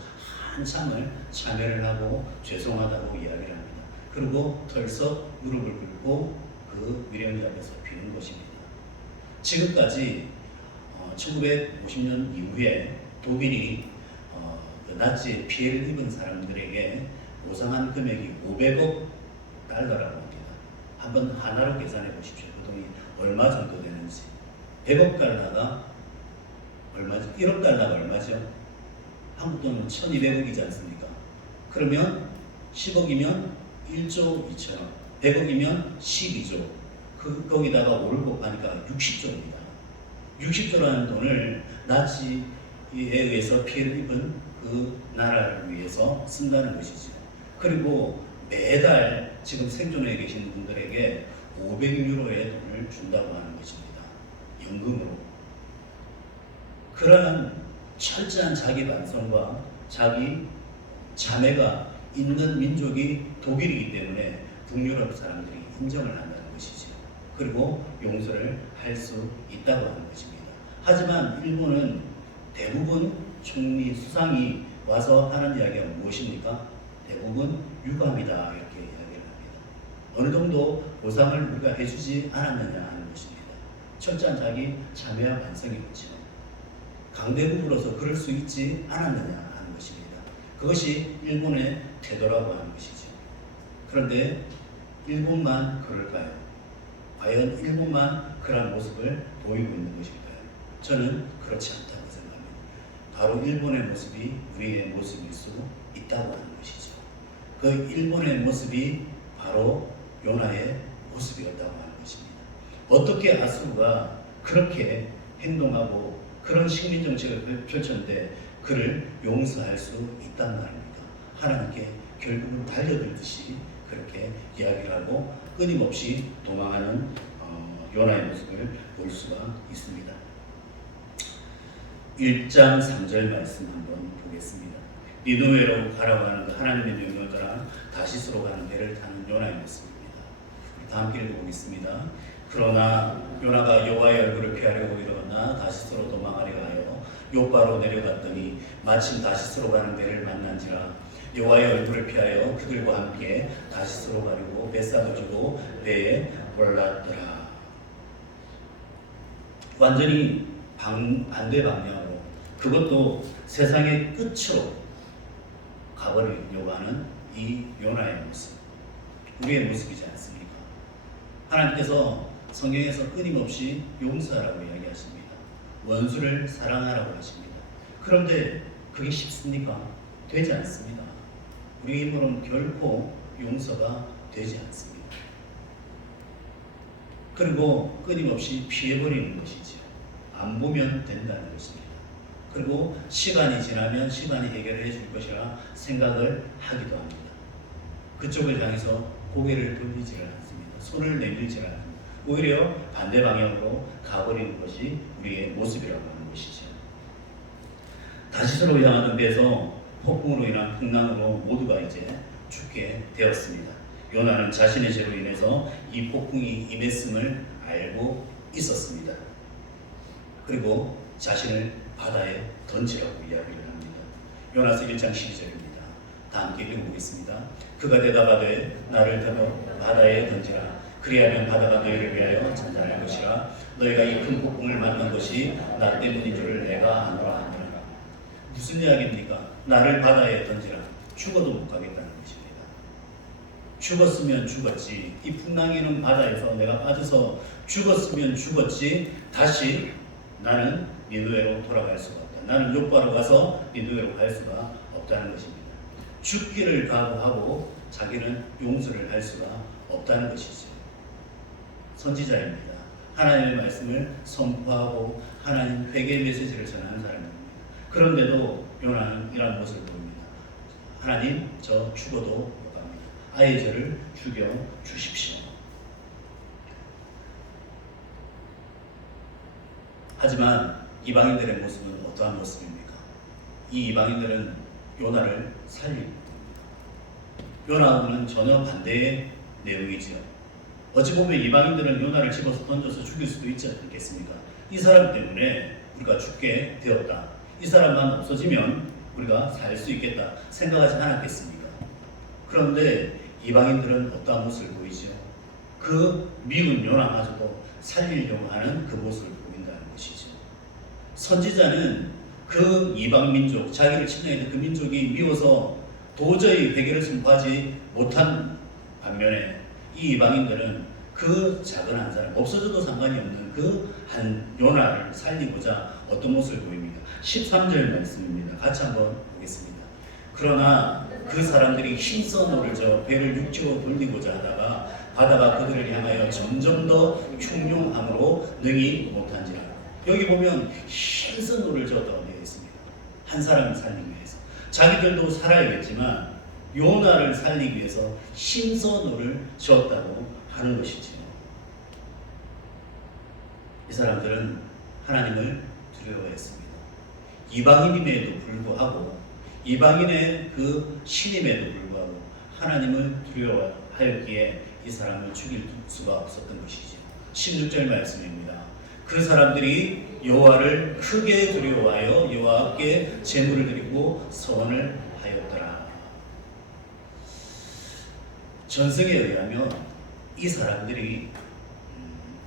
한참을 참회를 하고 죄송하다고 이야기를 합니다. 그리고 털썩 무릎을 꿇고 그 위령지 앞에서 비는 것입니다. 지금까지 1950년 이후에 독일이 그 나치의 피해를 입은 사람들에게 보상한 금액이 500억 달러라고 합니다. 한번 하나로 계산해 보십시오. 그 돈이 얼마 정도 되는지. 100억 달러가 얼마죠? 1억 달러가 얼마죠? 한국 돈은 1200억이지 않습니까? 그러면 10억이면 1조 2천억, 100억이면 12조. 거기다가 5를 곱하니까 60조입니다. 60조라는 돈을 나치에 의해서 피해를 입은 그 나라를 위해서 쓴다는 것이죠. 그리고 매달 지금 생존해 계신 분들에게 500유로의 돈을 준다고 하는 것입니다. 연금으로. 그러한 철저한 자기 반성과 자기 참회가 있는 민족이 독일이기 때문에 북유럽 사람들이 인정을 한다는 것이죠. 그리고 용서를 할 수 있다고 하는 것입니다. 하지만 일본은 대부분 총리, 수상이 와서 하는 이야기가 무엇입니까? 대부분 유감이다 이렇게 이야기를 합니다. 어느 정도 보상을 우리가 해주지 않았느냐 하는 것입니다. 철저한 자기 참회와 반성이 없죠. 강대국으로서 그럴 수 있지 않았느냐 하는 것입니다. 그것이 일본의 태도라고 하는 것이죠. 그런데 일본만 그럴까요? 과연 일본만 그런 모습을 보이고 있는 것일까요? 저는 그렇지 않다고 생각합니다. 바로 일본의 모습이 우리의 모습일 수 있다고 하는 것이죠. 그 일본의 모습이 바로 요나의 모습이었다고 하는 것입니다. 어떻게 아수르가 그렇게 행동하고 그런 식민 정책을 펼쳤는데 그를 용서할 수 있단 말입니다. 하나님께 결국은 달려들듯이 그렇게 이야기를 하고 끊임없이 도망하는 요나의 모습을 볼 수가 있습니다. 1장 3절 말씀 한번 보겠습니다. 니느웨로 가라고 하는 그 하나님의 명령을 따라 다시스로 가는 배를 타는 요나의 모습입니다. 다 함께 읽어보겠습니다. 그러나 요나가 여호와의 얼굴을 피하려고 일어나 다시스로 도망하려고 하여 요바로 내려갔더니 마침 다시스로 가는 배를 만난지라 여호와의 얼굴을 피하여 그들과 함께 다시스로 가려고 뱃사도 주고 배에 올랐더라. 완전히 반대 방향으로, 그것도 세상의 끝으로 가버리려고 하는 이 요나의 모습, 우리의 모습이지 않습니까? 하나님께서 성경에서 끊임없이 용서하라고 이야기하십니다. 원수를 사랑하라고 하십니다. 그런데 그게 쉽습니까? 되지 않습니다. 우리 힘으로는 결코 용서가 되지 않습니다. 그리고 끊임없이 피해버리는 것이죠. 안 보면 된다는 것입니다. 그리고 시간이 지나면 시간이 해결해 줄 것이라 생각을 하기도 합니다. 그쪽을 향해서 고개를 돌리지를 않습니다. 손을 내밀지를 않습니다. 오히려 반대 방향으로 가버리는 것이 우리의 모습이라고 하는 것이죠. 다시스로 향하는 배에서 폭풍으로 인한 풍랑으로 모두가 이제 죽게 되었습니다. 요나는 자신의 죄로 인해서 이 폭풍이 임했음을 알고 있었습니다. 그리고 자신을 바다에 던지라고 이야기를 합니다. 요나서 1장 12절입니다. 다 함께 읽어보겠습니다. 그가 대답하되 나를 바다에 던지라. 그리하면 바다가 너희를 위하여 잔잔할 것이라. 너희가 이 큰 폭풍을 만난 것이 나 때문인 줄을 내가 아노라 하니라. 무슨 이야기입니까? 나를 바다에 던지라. 죽어도 못 가겠다는 것입니다. 죽었으면 죽었지. 이 풍랑이는 바다에서 내가 빠져서 죽었으면 죽었지. 다시 나는 니느웨로 돌아갈 수가 없다. 나는 요바로 가서 니느웨로 갈 수가 없다는 것입니다. 죽기를 각오하고 자기는 용서를 할 수가 없다는 것이죠. 선지자입니다. 하나님의 말씀을 선포하고 하나님 회개 메시지를 전하는 사람입니다. 그런데도 요나는 이러한 모습을 보입니다. 하나님, 저 죽어도 못 갑니다. 아예 저를 죽여 주십시오. 하지만 이방인들의 모습은 어떠한 모습입니까? 이 이방인들은 요나를 살리고 요나하고는 전혀 반대의 내용이지요. 어찌 보면 이방인들은 요나를 집어서 던져서 죽일 수도 있지 않겠습니까? 이 사람 때문에 우리가 죽게 되었다. 이 사람만 없어지면 우리가 살 수 있겠다 생각하지 않았겠습니까? 그런데 이방인들은 어떠한 모습을 보이죠? 그 미운 요나마저도 살리려고 하는 그 모습을 보인다는 것이죠. 선지자는 그 이방 민족, 자기를 침략했던 그 민족이 미워서 도저히 회개를 선포하지 못한 반면에 이 이방인들은 그 작은 한 사람, 없어져도 상관이 없는 그 한 요나를 살리고자 어떤 모습을 보입니까? 13절 말씀입니다. 같이 한번 보겠습니다. 그러나 그 사람들이 힘써 노를 저 배를 육지로 돌리고자 하다가 바다가 그들을 향하여 점점 더 흉흉함으로 능히 못한지라. 여기 보면 힘써 노를 저었다고 되어 있습니다. 한 사람을 살리기 위해서. 자기들도 살아야겠지만 요나를 살리기 위해서 힘써 노를 저었다고 하는 것이지요. 이 사람들은 하나님을 두려워했습니다. 이방인임에도 불구하고, 이방인의 그 신임에도 불구하고 하나님을 두려워하였기에 이 사람을 죽일 수가 없었던 것이죠. 16절 말씀입니다. 그 사람들이 여호와를 크게 두려워하여 여호와께 제물을 드리고 서원을 하였더라. 전승에 의하면 이 사람들이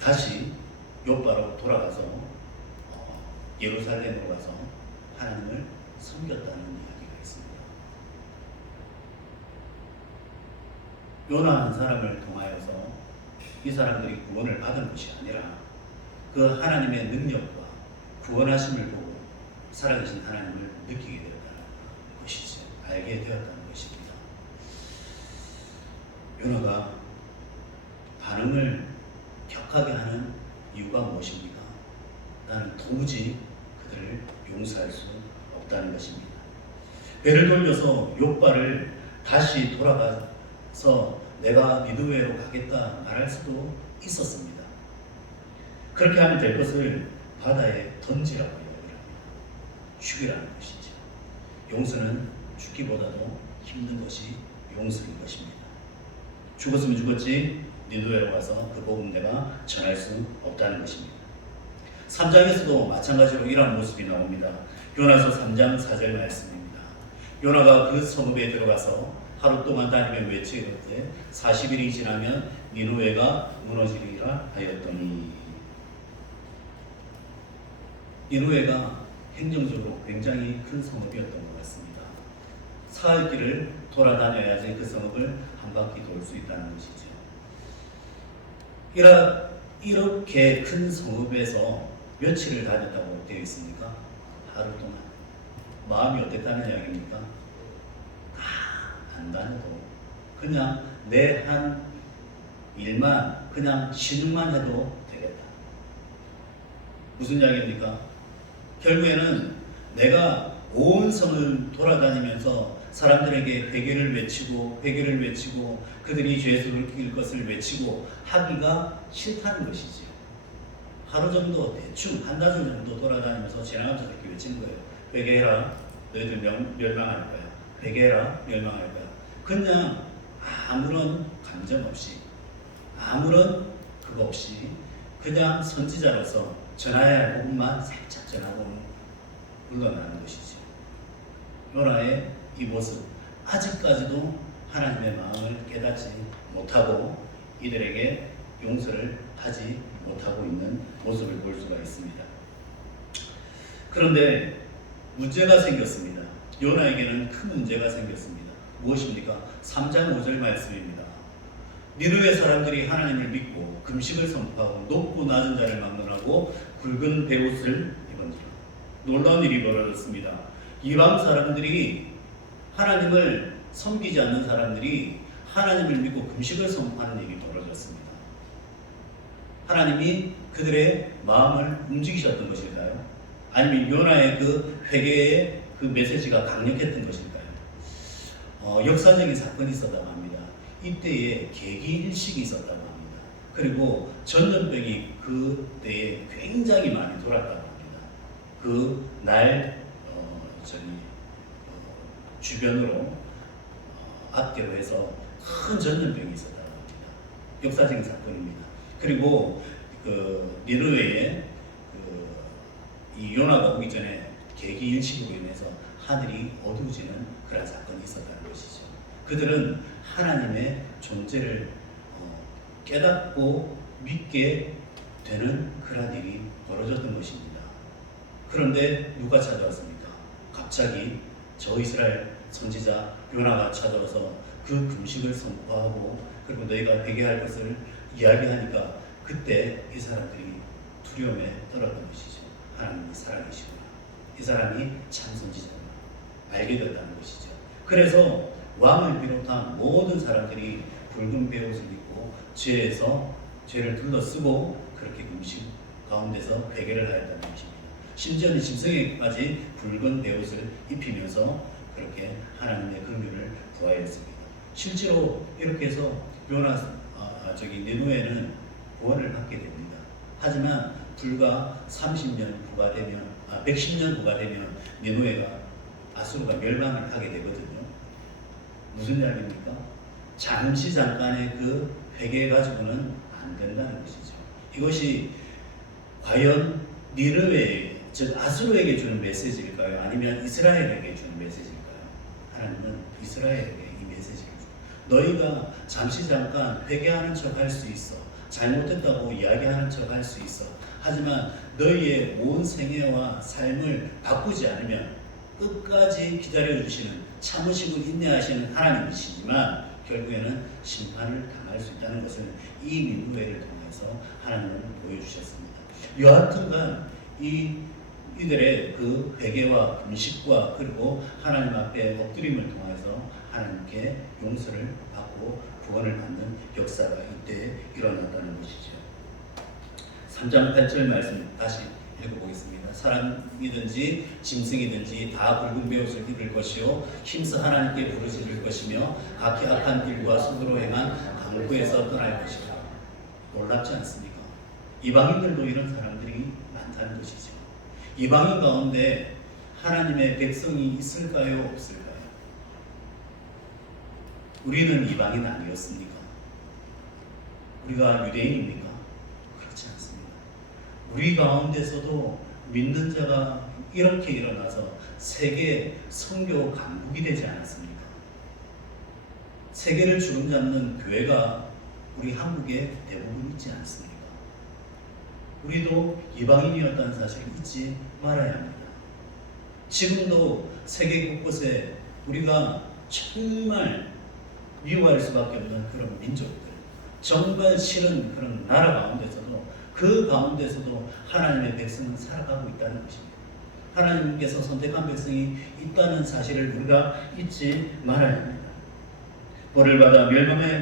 다시 요바로 돌아가서 예루살렘으로 가서 하나님을 섬겼다는 이야기가 있습니다. 요나 한 사람을 통하여서 이 사람들이 구원을 받은 것이 아니라 그 하나님의 능력과 구원하심을 보고 살아계신 하나님을 느끼게 되었다는 것이죠. 알게 되었다는 것입니다. 요나가 반응을 격하게 하는 이유가 무엇입니까? 나는 도무지 그들을 용서할 수 없다는 것입니다. 배를 돌려서 욥바를 다시 돌아가서 내가 니느웨로 가겠다 말할 수도 있었습니다. 그렇게 하면 될 것을 바다에 던지라고 이야기를 합니다. 죽이라는 것이죠. 용서는 죽기보다도 힘든 것이 용서인 것입니다. 죽었으면 죽었지 니느웨로 가서 그 복음 내가 전할 수 없다는 것입니다. 3장에서도 마찬가지로 이러한 모습이 나옵니다. 요나서 3장 4절 말씀입니다. 요나가 그 성읍에 들어가서 하루 동안 다니며 외치되 40일이 지나면 니느웨가 무너지리라 하였더니, 니느웨가 행정적으로 굉장히 큰 성읍이었던 것 같습니다. 사흘 길을 돌아다녀야지 그 성읍을 한 바퀴 돌 수 있다는 것이죠. 이렇게 큰 성읍에서 며칠을 다녔다고 되어 있습니까? 하루 동안. 마음이 어땠다는 이야기입니까? 안 다녀도 그냥 내 한 일만 그냥 신음만 해도 되겠다. 무슨 이야기입니까? 결국에는 내가 온 성을 돌아다니면서 사람들에게 회개를 외치고 그들이 죄에서 돌이킬 것을 외치고 하기가 싫다는 것이지요. 하루 정도 대충 한 다섯 정도 돌아다니면서 지나가면서 이렇게 외치는 거예요. 회개해라, 너희들 멸망할 거야. 회개해라, 멸망할 거야. 그냥 아무런 감정 없이, 아무런 그거 없이 그냥 선지자로서 전해야 할 부분만 살짝 전하고 물러나는 것이죠. 요나의 이 모습, 아직까지도 하나님의 마음을 깨닫지 못하고 이들에게 용서를 하지 못하고 있는 모습을 볼 수가 있습니다. 그런데 문제가 생겼습니다. 요나에게는 큰 문제가 생겼습니다. 무엇입니까? 3장 5절 말씀입니다. 니느웨 사람들이 하나님을 믿고 금식을 선포하고 높고 낮은 자를 막론하고 굵은 베옷을 입은지라. 놀라운 일이 벌어졌습니다. 이방 사람들이, 하나님을 섬기지 않는 사람들이 하나님을 믿고 금식을 선포하는 일이 벌어졌습니다. 하나님이 그들의 마음을 움직이셨던 것일까요? 아니면 요나의 그 회개의 그 메시지가 강력했던 것일까요? 역사적인 사건이 있었다고 합니다. 이때에 계기일식이 있었다고 합니다. 그리고 전염병이 그때에 굉장히 많이 돌았다고 합니다. 그 날 주변으로 앞뒤로 해서 큰 전염병이 있었다고 합니다. 역사적인 사건입니다. 그리고 그 니느웨에 이 요나가 오기 전에 계기일식으로 인해서 하늘이 어두워지는 그런 사건이 있었다는 것이죠. 그들은 하나님의 존재를 깨닫고 믿게 되는 그런 일이 벌어졌던 것입니다. 그런데 누가 찾아왔습니까? 갑자기 저 이스라엘 선지자 요나가 찾아와서 그 금식을 선포하고 그리고 너희가 회개할 것을 이야기하니까 그때 이 사람들이 두려움에 떨었던 것이죠. 하나님이 살아계시구나. 이 사람이 참 선지자구나. 알게 됐다는 것이죠. 그래서 왕을 비롯한 모든 사람들이 붉은 베옷을 입고 죄를 둘러쓰고 그렇게 금식 가운데서 회개를 하였다는 것입니다. 심지어는 짐승에게까지 붉은 베옷을 입히면서 그렇게 하나님의 긍휼을 구하였습니다. 실제로 이렇게 해서 니느웨는 구원을 받게 됩니다. 하지만 불과 30년 후가 되면 110년 후가 되면 니느웨가 아수르가 멸망을 하게 되거든요. 무슨 이야기입니까? 잠시 잠깐의 그 회개 가지고는 안 된다는 것이죠. 이것이 과연 니느웨, 즉 아수르에게 주는 메시지일까요? 아니면 이스라엘에게 주는 메시지일까요? 하나님은 이스라엘에게 이 메시지를 주고, 너희가 잠시 잠깐 회개하는 척 할 수 있어, 잘못했다고 이야기하는 척 할 수 있어. 하지만 너희의 온 생애와 삶을 바꾸지 않으면 끝까지 기다려주시는, 참으시고 인내하시는 하나님이시지만 결국에는 심판을 당할 수 있다는 것을 이 니느웨를 통해서 하나님은 보여주셨습니다. 여하튼간 이 이들의 그 회개와 금식과 그리고 하나님 앞에 엎드림을 통해서 하나님께 용서를 받고 구원을 받는 역사가 이때 일어났다는 것이죠. 3장 8절 말씀 다시 읽어보겠습니다. 사람이든지 짐승이든지 다 붉은 베옷을 입을 것이요 힘써 하나님께 부르짖을 것이며 각기 악한 길과 손으로 행한 강구에서 떠날 것이다. 놀랍지 않습니까? 이방인들도 이런 사람들이 많다는 것이죠. 이방인 가운데 하나님의 백성이 있을까요? 없을까요? 우리는 이방인 아니었습니까? 우리가 유대인입니까? 그렇지 않습니다. 우리 가운데서도 믿는 자가 이렇게 일어나서 세계 선교 강국이 되지 않았습니까? 세계를 주름잡는 교회가 우리 한국에 대부분 있지 않습니까? 우리도 이방인이었다는 사실을 잊지 말아야 합니다. 지금도 세계 곳곳에 우리가 정말 미워할 수밖에 없는 그런 민족들, 정말 싫은 그런 나라 가운데서도 그 가운데서도 하나님의 백성은 살아가고 있다는 것입니다. 하나님께서 선택한 백성이 있다는 사실을 우리가 잊지 말아야 합니다. 벌을 받아 멸망에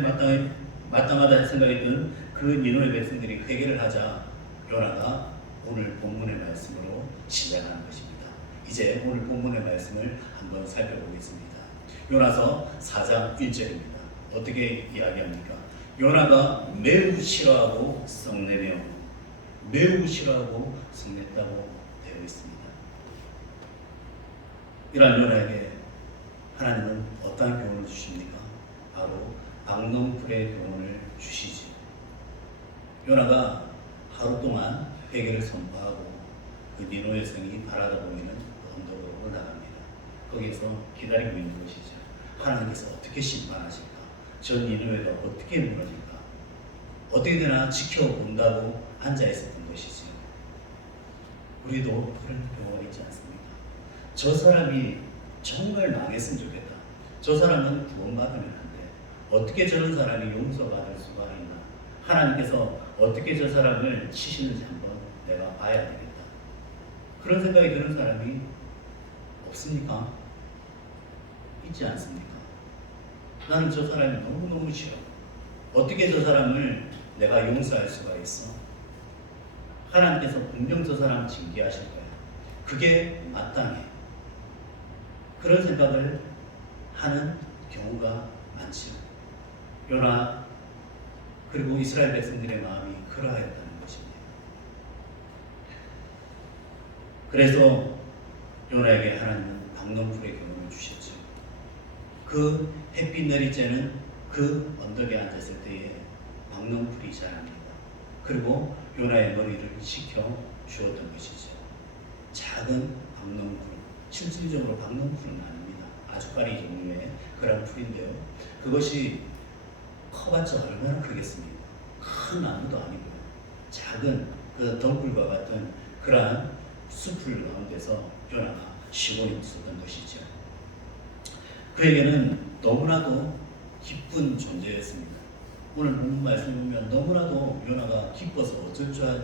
마땅하다 생각했던 그 니느웨 백성들이 회개를 하자 요나가 오늘 본문의 말씀으로 시작하는 것입니다. 이제 오늘 본문의 말씀을 한번 살펴보겠습니다. 요나서 4장 1절입니다. 어떻게 이야기합니까? 요나가 매우 싫어하고 성내며 매우 싫어하고 성냈다고 되어 있습니다. 이러한 요나에게 하나님은 어떠한 교훈을 주십니까? 바로 박농불의 교훈을 주시지. 요나가 하루 동안 회개를 선포하고 그 니느웨 성이 바라다 보이는 그 언덕으로 올라갑니다. 거기에서 기다리고 있는 것이죠. 하나님께서 어떻게 심판하실까? 저 니느웨가 어떻게 무너질까? 어떻게 되나 지켜본다고 앉아 있었던 것이지요. 우리도 그런 경우가 있지 않습니까? 저 사람이 정말 망했으면 좋겠다. 저 사람은 구원받으면 안 돼. 어떻게 저런 사람이 용서받을 수가 있나? 하나님께서 어떻게 저 사람을 치시는지 한번 내가 봐야 되겠다. 그런 생각이 드는 사람이 없습니까? 있지 않습니까? 나는 저 사람이 너무너무 싫어. 어떻게 저 사람을 내가 용서할 수가 있어? 하나님께서 분명 저 사람 징계하실 거야. 그게 마땅해. 그런 생각을 하는 경우가 많지요. 요나 그리고 이스라엘 백성들의 마음이 그러하였다는 것입니다. 그래서 요나에게 하나님은 박농불의 교훈을 주셨죠. 그 햇빛 내리쬐는 그 언덕에 앉았을 때에 박농불이 자랍니다. 그리고 요나의 머리를 식혀 주었던 것이죠. 작은 박농불, 실질적으로 박농불은 아닙니다. 아주까리 종류의 그런 풀인데요. 그것이 커봤자 얼마나 크겠습니까? 큰 나무도 아니고요. 작은 그 덩굴과 같은 그러한 숲을 가운데서 요나가 쉬고 있었던 것이죠. 그에게는 너무나도 기쁜 존재였습니다. 오늘 본문 말씀을 보면 너무나도 요나가 기뻐서 어쩔 줄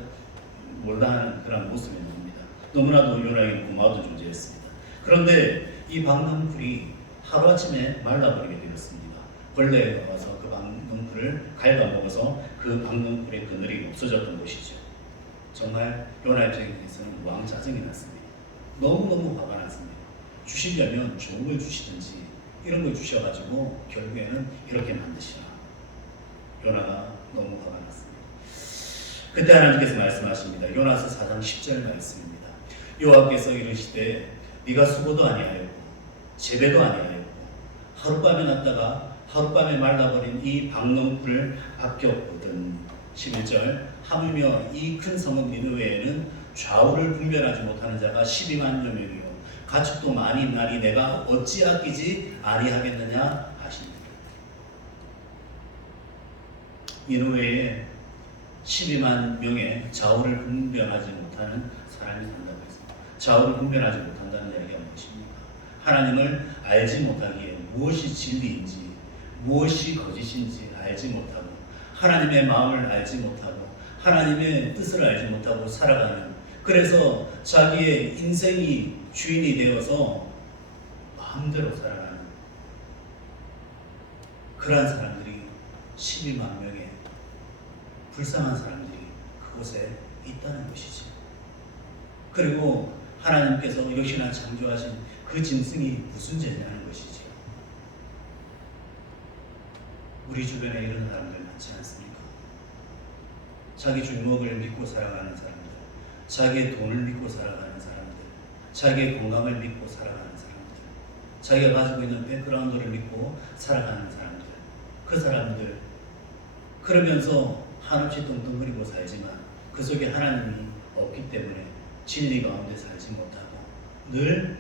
몰라 하는 그런 모습이 나옵니다. 너무나도 요나에게 고마웠던 존재였습니다. 그런데 이 박농풀이 하루아침에 말라버리게 되었습니다. 벌레가 와서 그 박농풀을 갉아먹어서 그 박농풀의 그늘이 없어졌던 것이죠. 정말 요나 입장에서는 왕짜증이 났습니다. 너무너무 화가 났습니다. 주시려면 좋은 걸 주시든지 이런 걸 주셔가지고 결국에는 이렇게 만드시라. 요나가 너무 화가 났습니다. 그때 하나님께서 말씀하십니다. 요나서 4장 10절 말씀입니다. 여호와께서 이르시되 네가 수고도 아니하였고 재배도 아니하였고 하룻밤에 났다가 하룻밤에 말라버린 이 박농풀을 아꼈거든. 11절 하물며 이 큰 성읍 니느웨에는 좌우를 분별하지 못하는 자가 12만여 명이요 가축도 많이 있나니 내가 어찌 아끼지 아니하겠느냐 하시니라. 니느웨에 12만 명의 좌우를 분별하지 못하는 사람이 산다고 했습니다. 좌우를 분별하지 못한다는 이야기가 무엇입니까? 하나님을 알지 못하기에 무엇이 진리인지 무엇이 거짓인지 알지 못하고 하나님의 마음을 알지 못하고 하나님의 뜻을 알지 못하고 살아가는 그래서 자기의 인생이 주인이 되어서 마음대로 살아가는 그러한 사람들이 12만 명의 불쌍한 사람들이 그곳에 있다는 것이죠. 그리고 하나님께서 역시나 창조하신 그 짐승이 무슨 죄냐는 것이죠. 우리 주변에 이런 사람들 많지 않습니까? 자기 주먹을 믿고 살아가는 사람들, 자기의 돈을 믿고 살아가는 사람들, 자기의 건강을 믿고 살아가는 사람들, 자기가 가지고 있는 백그라운드를 믿고 살아가는 사람들, 그 사람들, 그러면서 한없이 뚱뚱거리고 살지만 그 속에 하나님이 없기 때문에 진리 가운데 살지 못하고 늘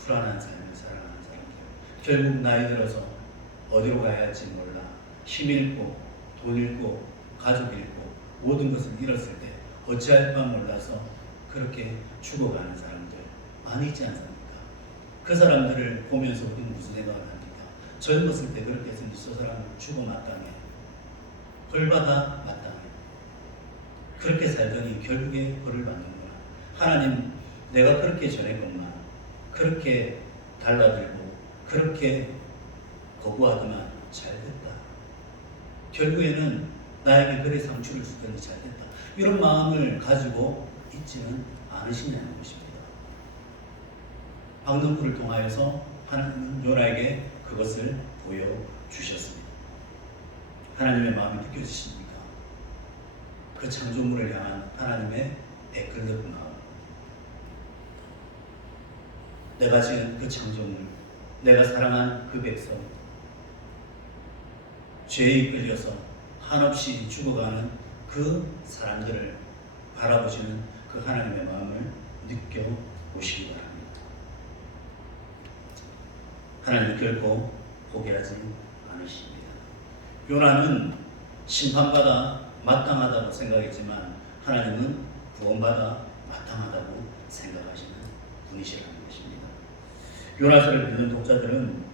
불안한 삶을 살아가는 사람들, 결국 나이 들어서 어디로 가야 할지 몰라 힘 잃고 돈 잃고 가족 잃고 모든 것을 잃었을 때 어찌할 바 몰라서 그렇게 죽어가는 사람들 많이 있지 않습니까? 그 사람들을 보면서 우리는 무슨 생각을 합니까? 젊었을 때 그렇게 했으니 저 사람은 죽어 마땅해, 벌받아 마땅해, 그렇게 살더니 결국에 벌을 받는구나. 하나님, 내가 그렇게 전했건만 그렇게 달라들고 그렇게 거부하더만 잘됐다. 결국에는 나에게 그래 상처를 주더니 잘됐다. 이런 마음을 가지고 있지는 않으시냐는 것입니다. 방등불을 통하여서 하나님은 요나에게 그것을 보여주셨습니다. 하나님의 마음이 느껴지십니까? 그 창조물을 향한 하나님의 애끓는 마음. 내가 지은 그 창조물, 내가 사랑한 그 백성, 죄에 이끌려서 한없이 죽어가는 그 사람들을 바라보시는 그 하나님의 마음을 느껴보시기 바랍니다. 하나님 결코 포기하지 않으십니다. 요나는 심판받아 마땅하다고 생각했지만 하나님은 구원받아 마땅하다고 생각하시는 분이시라는 것입니다. 요나서를 읽는 독자들은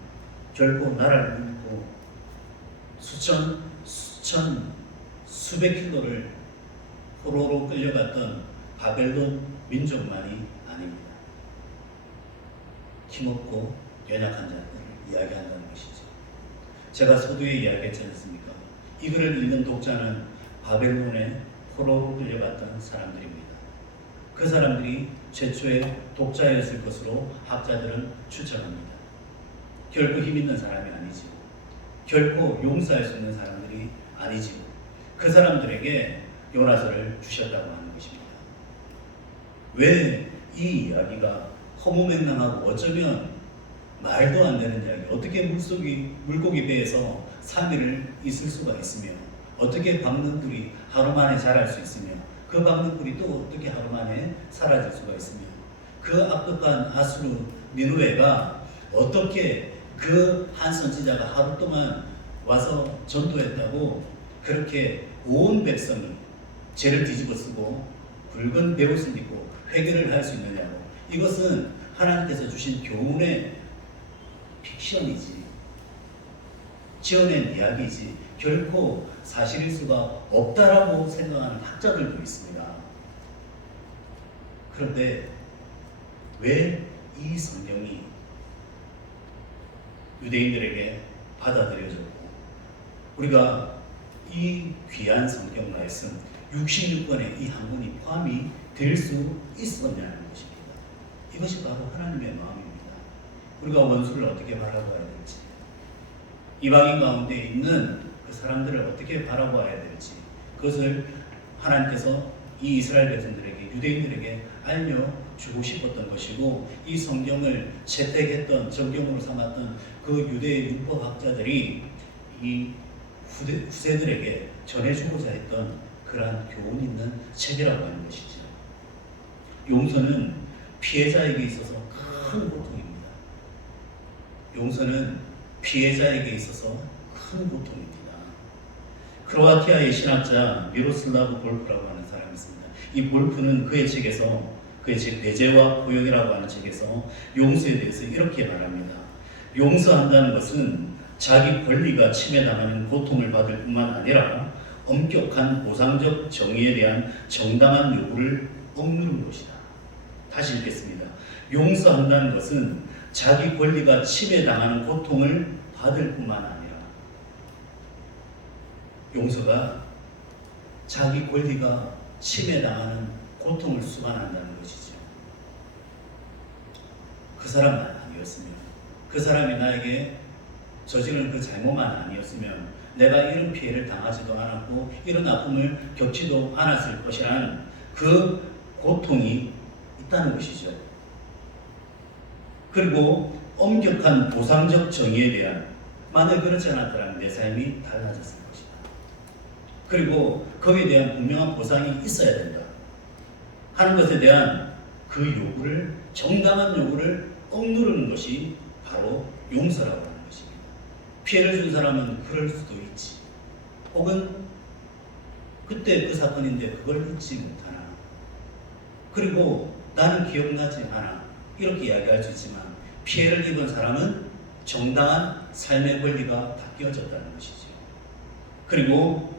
결코 나라를 믿고 수백 킬로를 포로로 끌려갔던 바벨론 민족만이 아닙니다. 힘없고 연약한 자들을 이야기한다는 것이죠. 제가 서두에 이야기했지 않습니까? 이 글을 읽는 독자는 바벨론에 포로로 끌려갔던 사람들입니다. 그 사람들이 최초의 독자였을 것으로 학자들은 추측합니다. 결코 힘 있는 사람이 아니지요. 결코 용서할 수 있는 사람들이 아니지요. 그 사람들에게 요나서를 주셨다고 하는 것입니다. 왜 이 이야기가 허무맹랑하고 어쩌면 말도 안 되는 이야기, 어떻게 물고기 배에서 3일을 있을 수가 있으며 어떻게 박능굴이 하루 만에 자랄 수 있으며 그 박능굴이 또 어떻게 하루 만에 사라질 수가 있으며 그 악독한 아수르 니느웨가 어떻게 그 한 선지자가 하루 동안 와서 전도했다고 그렇게 온 백성이 죄를 뒤집어 쓰고 붉은 베옷을 입고 회개를 할 수 있느냐고. 이것은 하나님께서 주신 교훈의 픽션이지, 지어낸 이야기이지 결코 사실일 수가 없다라고 생각하는 학자들도 있습니다. 그런데 왜 이 성경이 유대인들에게 받아들여졌고 우리가 이 귀한 성경 말씀 66권의 이 한 권이 포함이 될 수 있었냐는 것입니다. 이것이 바로 하나님의 마음입니다. 우리가 원수를 어떻게 바라보아야 될지, 이방인 가운데 있는 그 사람들을 어떻게 바라보아야 될지, 그것을 하나님께서 이 이스라엘 백성들에게, 유대인들에게 알려주고 싶었던 것이고, 이 성경을 채택했던, 정경으로 삼았던 그 유대의 율법학자들이 이 후세들에게 전해주고자 했던 그러한 교훈 있는 책이라고 하는 것이죠. 용서는 피해자에게 있어서 큰 고통입니다. 용서는 피해자에게 있어서 큰 고통입니다. 크로아티아의 신학자 미로슬라브 볼프라고 하는 사람이 있습니다. 이 볼프는 그의 책에서, 그의 책 배제와 포용이라고 하는 책에서 용서에 대해서 이렇게 말합니다. 용서한다는 것은 자기 권리가 침해당하는 고통을 받을 뿐만 아니라 엄격한 보상적 정의에 대한 정당한 요구를 억누른 것이다. 다시 읽겠습니다. 용서한다는 것은 자기 권리가 침해당하는 고통을 받을 뿐만 아니라 용서가 자기 권리가 침해당하는 고통을 수반한다는 것이죠. 그 사람만 아니었으면, 그 사람이 나에게 저지른 그 잘못만 아니었으면 내가 이런 피해를 당하지도 않았고 이런 아픔을 겪지도 않았을 것이라는 그 고통이 있다는 것이죠. 그리고 엄격한 보상적 정의에 대한, 만약 그렇지 않았더라면 내 삶이 달라졌을 것이다. 그리고 거기에 대한 분명한 보상이 있어야 된다 하는 것에 대한 그 요구를, 정당한 요구를 억누르는 것이 바로 용서라고 하는 것입니다. 피해를 준 사람은 그럴 수도 있지, 혹은 그때 그 사건인데 그걸 잊지 못하나, 그리고 나는 기억나지 않아, 이렇게 이야기할 수 있지만 피해를 입은 사람은 정당한 삶의 권리가 다 깨어졌다는 것이죠. 그리고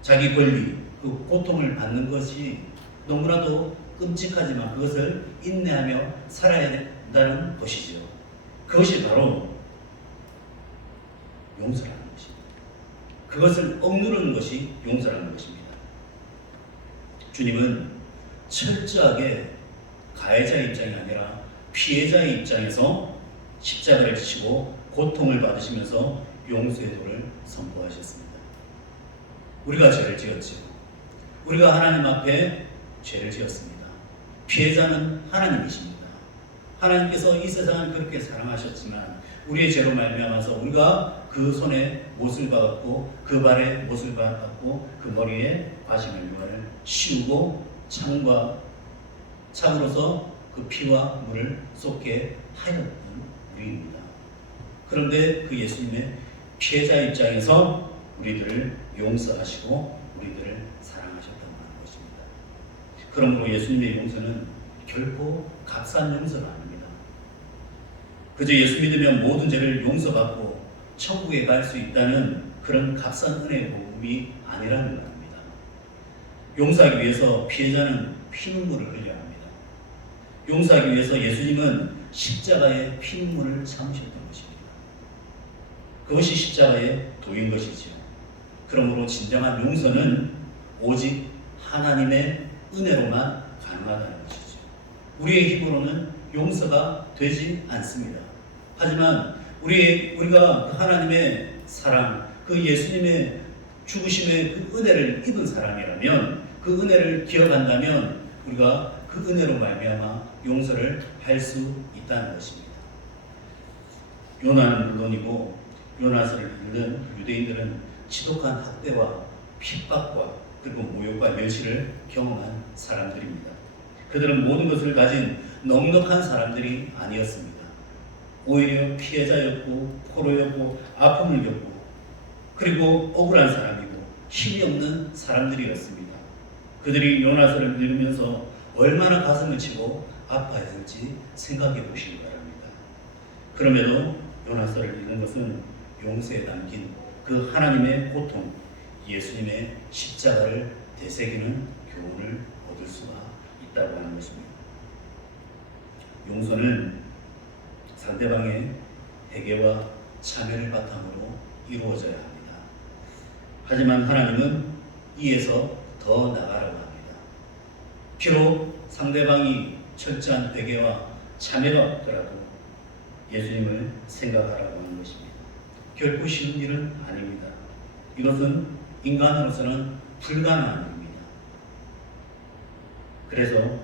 자기 권리, 그 고통을 받는 것이 너무나도 끔찍하지만 그것을 인내하며 살아야 된다는 것이죠. 그것이 바로 용서라는 것입니다. 그것을 억누르는 것이 용서라는 것입니다. 주님은 철저하게 가해자의 입장이 아니라 피해자의 입장에서 십자가를 지시고 고통을 받으시면서 용서의 도를 선포하셨습니다. 우리가 죄를 지었죠. 우리가 하나님 앞에 죄를 지었습니다. 피해자는 하나님이십니다. 하나님께서 이 세상을 그렇게 사랑하셨지만 우리의 죄로 말미암아서 우리가 그 손에 못을 박았고 그 발에 못을 박았고 그 머리에 과심을 유화를 씌우고 창으로서 그 피와 물을 쏟게 하였던 우리입니다. 그런데 그 예수님의 피해자 입장에서 우리들을 용서하시고 우리들을 사랑하셨다는 것입니다. 그러므로 예수님의 용서는 결코 값싼 용서가 아닙니다. 그저 예수 믿으면 모든 죄를 용서받고 천국에 갈 수 있다는 그런 값싼 은혜의 복음이 아니라는 것입니다. 용서하기 위해서 피해자는 피눈물을 흘려야 합니다. 용서하기 위해서 예수님은 십자가에 피눈물을 참으셨던 것입니다. 그것이 십자가의 도인 것이죠. 그러므로 진정한 용서는 오직 하나님의 은혜로만 가능하다는 것이죠. 우리의 힘으로는 용서가 되지 않습니다. 하지만 우리가 하나님의 사랑, 그 예수님의 죽으심의 그 은혜를 입은 사람이라면, 그 은혜를 기억한다면 우리가 그 은혜로 말미암아 용서를 할 수 있다는 것입니다. 요나는 물론이고 요나서를 읽는 유대인들은 지독한 학대와 핍박과 그리고 모욕과 멸시를 경험한 사람들입니다. 그들은 모든 것을 가진 넉넉한 사람들이 아니었습니다. 오히려 피해자였고 포로였고 아픔을 겪고 그리고 억울한 사람이고 힘이 없는 사람들이었습니다. 그들이 요나서를 읽으면서 얼마나 가슴을 치고 아파했을지 생각해 보시기 바랍니다. 그럼에도 요나서를 읽는 것은 용서에 담긴 그 하나님의 고통, 예수님의 십자가를 되새기는 교훈을 얻을 수가 있다고 하는 것입니다. 용서는 상대방의 회개와 참회를 바탕으로 이루어져야 합니다. 하지만 하나님은 이에서 더 나아가라고 합니다. 비록 상대방이 철저한 회개와 참회가 없더라도 예수님을 생각하라고 하는 것입니다. 결코 쉬운 일은 아닙니다. 이것은 인간으로서는 불가능한 일입니다. 그래서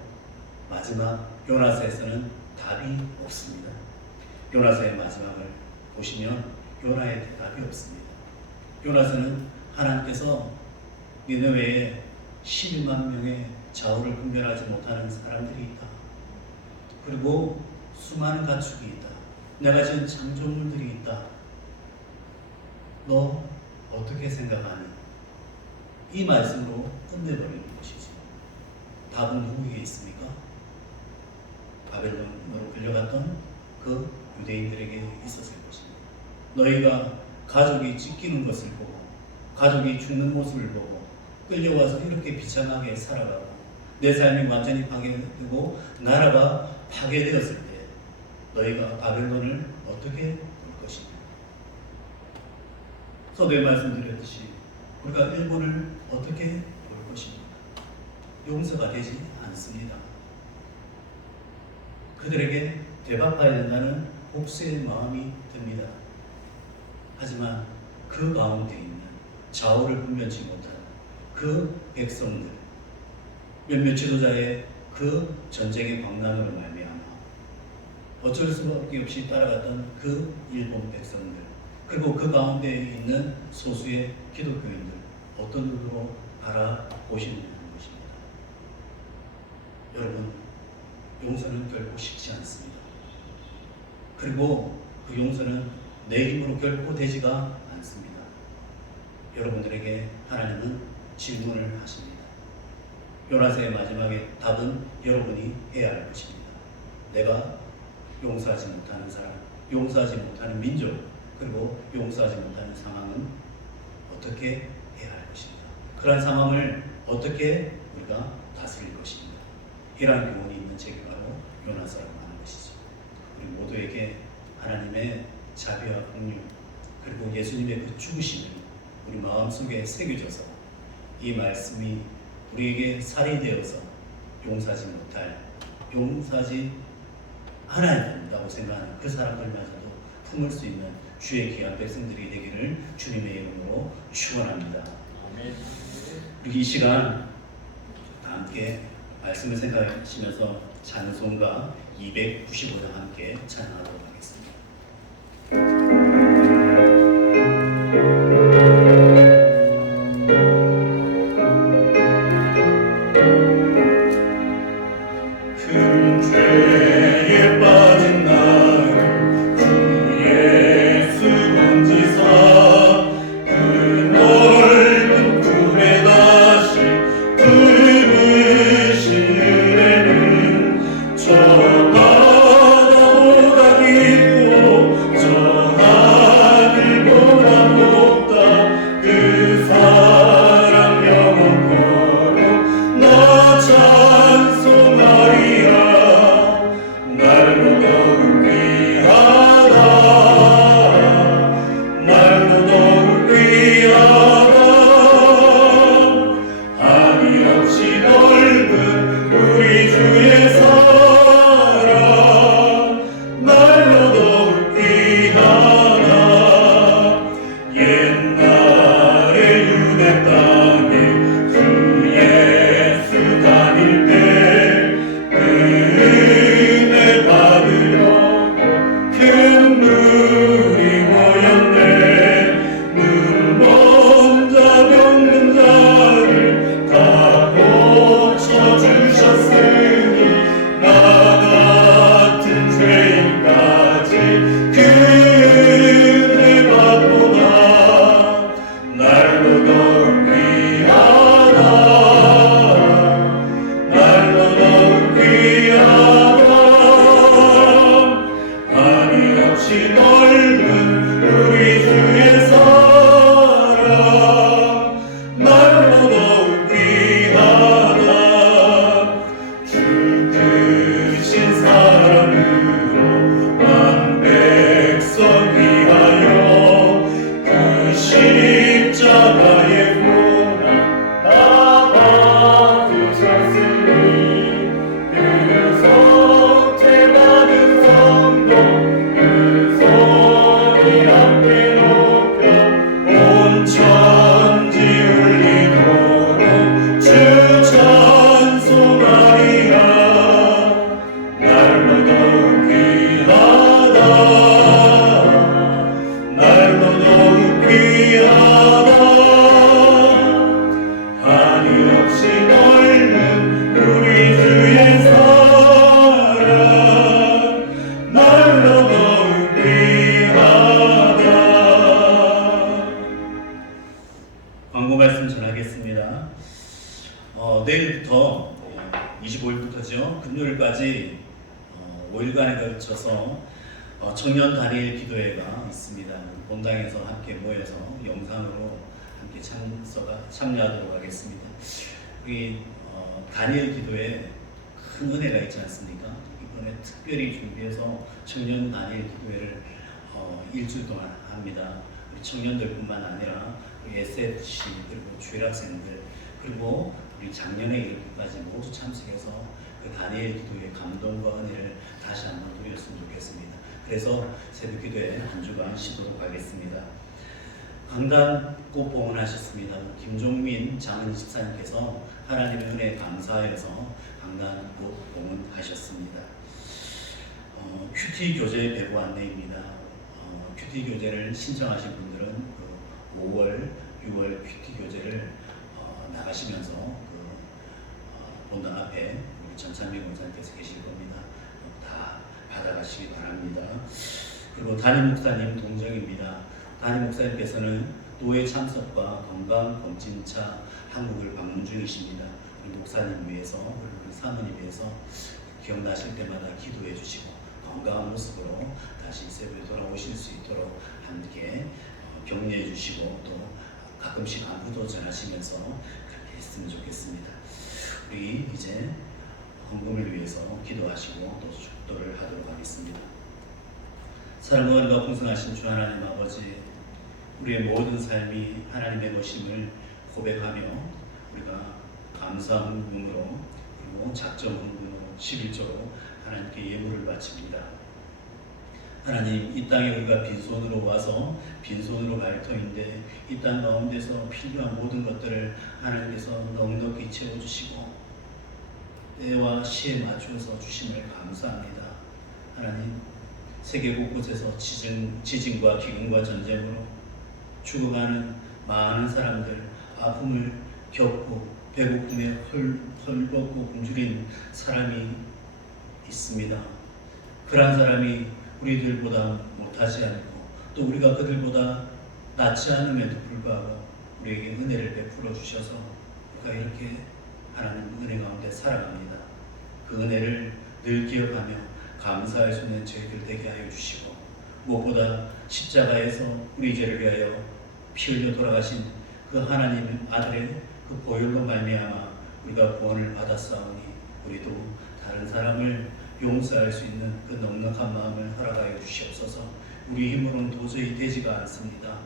마지막 요나서에서는 답이 없습니다. 요나서의 마지막을 보시면 요나의 대답이 없습니다. 요나서는 하나님께서 니느웨에 12만 명의 좌우를 분별하지 못하는 사람들이 있다. 그리고 수많은 가축이 있다. 내가 지은 창조물들이 있다. 너 어떻게 생각하니? 이 말씀으로 끝내버리는 것이죠. 답은 누구에게 있습니까? 바벨론으로 끌려갔던 그 유대인들에게 있었을 것입니다. 너희가 가족이 찢기는 것을 보고 가족이 죽는 모습을 보고 끌려와서 이렇게 비참하게 살아가고 내 삶이 완전히 파괴되고 나라가 파괴되었을 때 너희가 바벨론을 어떻게 볼 것이냐. 서두에 말씀드렸듯이 우리가 일본을 어떻게 볼 것입니까? 용서가 되지 않습니다. 그들에게 대갚아야 된다는 복수의 마음이 듭니다. 하지만 그 가운데 있는 좌우를 분별치 못한 그 백성들, 몇몇 지도자의 그 전쟁의 광란으로 말미암아 어쩔 수밖에 없이 따라갔던 그 일본 백성들, 그리고 그 가운데 있는 소수의 기독교인들 어떤 눈으로 바라보시는 것입니다. 여러분, 용서는 결코 쉽지 않습니다. 그리고 그 용서는 내 힘으로 결코 되지가 않습니다. 여러분들에게 하나님은 질문을 하십니다. 요나서의 마지막에 답은 여러분이 해야 할 것입니다. 내가 용서하지 못하는 사람, 용서하지 못하는 민족, 그리고 용서하지 못하는 상황은 어떻게 해야 할 것입니다. 그러한 상황을 어떻게 우리가 다스릴 것입니다. 이러한 교훈이 있는 책이 바로 요나서라고 하는 것이죠. 우리 모두에게 하나님의 자비와 긍휼, 그리고 예수님의 그 죽으심을 우리 마음속에 새겨져서 이 말씀이 우리에게 살이 되어서 용서하지 않아야 된다고 생각하는 그 사람들마저도 품을 수 있는 주의 귀한 백성들이 되기를 주님의 이름으로 축원합니다. 우리 이 시간 함께 말씀을 생각하시면서 찬송가 295장 함께 찬양하도록 하겠습니다. 큰 죄에 빠진 나를 주 예수 건지사 그 넓은 품에 다시 품으신 은혜는 저 바다보다 깊고 저 하늘보다 높다. 그 사랑 영원토록 나 찬송하리라. 날로 더욱 귀하다. 날로 더욱 귀하다. 한이 없이 넓은 우리 주의 사랑. 날로 더욱 귀하다. 옛날에 유대 땅에 주 예수 다닐 때 은혜 받으려고 큰 눈이 모였네. 눈 먼저 병든 자를 다 고쳐주셨으니 나 같은 죄인까지 그 은혜 받보다 날로 더욱 귀하다. 날로 더욱 귀하다. 한이 없이 넓은 우리 주의 사랑. 날로 더욱 귀하다. 주 크신 사랑으로 만 백성 위하여 그 십자가의 고난 다 받으셨으니 그 속죄받은 성도 그 소리 앞에 높여 온 천지 울리도록 주 찬송하리라. 날로 더욱 귀하다. 날로 더욱 귀하다. 한이 없이 넓은 우리 주의 사랑. 날로 더욱 귀하다. 광고 말씀 전하겠습니다. 내일부터 25일부터죠. 금요일까지 5일간에 걸쳐서 청년 단일 기도회가 있습니다. 본당에서 함께 모여서 영상으로 함께 참여하도록 하겠습니다. 우리 다니엘 기도에 큰 은혜가 있지 않습니까? 이번에 특별히 준비해서 청년 다니엘 기도회를 일주일 동안 합니다. 우리 청년들뿐만 아니라 우리 SFC 그리고 주일학생들 그리고 우리 작년에 이렇게까지 모두 참석해서 그 다니엘 기도의 감동과 은혜를 다시 한번 누렸으면 좋겠습니다. 그래서 새벽 기도에 한 주간 쉬도록 하겠습니다. 강단 꼭 봉헌하셨습니다. 김종민 장은 집사님께서 하나님의 은혜에 감사하여서 강단 꼭 봉헌하셨습니다. 큐티 교재 배부 안내입니다. 큐티 교재를 신청하신 분들은 그 5월, 6월 큐티 교재를 나가시면서 본당 앞에 우리 전찬미 권사님께서 계실 겁니다. 다 받아가시기 바랍니다. 그리고 담임 목사님 동정입니다. 담임 목사님께서는 노예 참석과 건강 검진차 한국을 방문 중이십니다. 우리 목사님 위해서 그리고 사모님 위해서 기억나실 때마다 기도해 주시고 건강한 모습으로 다시 세부에 돌아오실 수 있도록 함께 격려해 주시고 또 가끔씩 안부도 전하시면서 그렇게 했으면 좋겠습니다. 우리 이제 헌금을 위해서 기도하시고 또 축도를 하도록 하겠습니다. 사랑과 은혜가 풍성하신 주 하나님 아버지, 우리의 모든 삶이 하나님의 것임을 고백하며 우리가 감사한 눈으로 그리고 작정 헌금으로 11조로 하나님께 예물을 바칩니다. 하나님, 이 땅에 우리가 빈손으로 와서 빈손으로 갈 터인데 이 땅 가운데서 필요한 모든 것들을 하나님께서 넉넉히 채워주시고 때와 시에 맞추어서 주심을 감사합니다. 하나님, 세계 곳곳에서 지진과 기근과 전쟁으로 죽어가는 많은 사람들, 아픔을 겪고 배고픔에 헐벗고 굶주린 사람이 있습니다. 그러한 사람이 우리들보다 못하지 않고 또 우리가 그들보다 낫지 않음에도 불구하고 우리에게 은혜를 베풀어 주셔서 우리가 이렇게 하나님 은혜 가운데 살아갑니다. 그 은혜를 늘 기억하며 감사할 수 있는 저희들 되게 하여 주시고 무엇보다 십자가에서 우리 죄를 위하여 피 흘려 돌아가신 그 하나님 아들의 그 보혈로 말미암아 우리가 구원을 받았사오니 우리도 다른 사람을 용서할 수 있는 그 넉넉한 마음을 허락하여 주시옵소서. 우리 힘으로는 도저히 되지가 않습니다.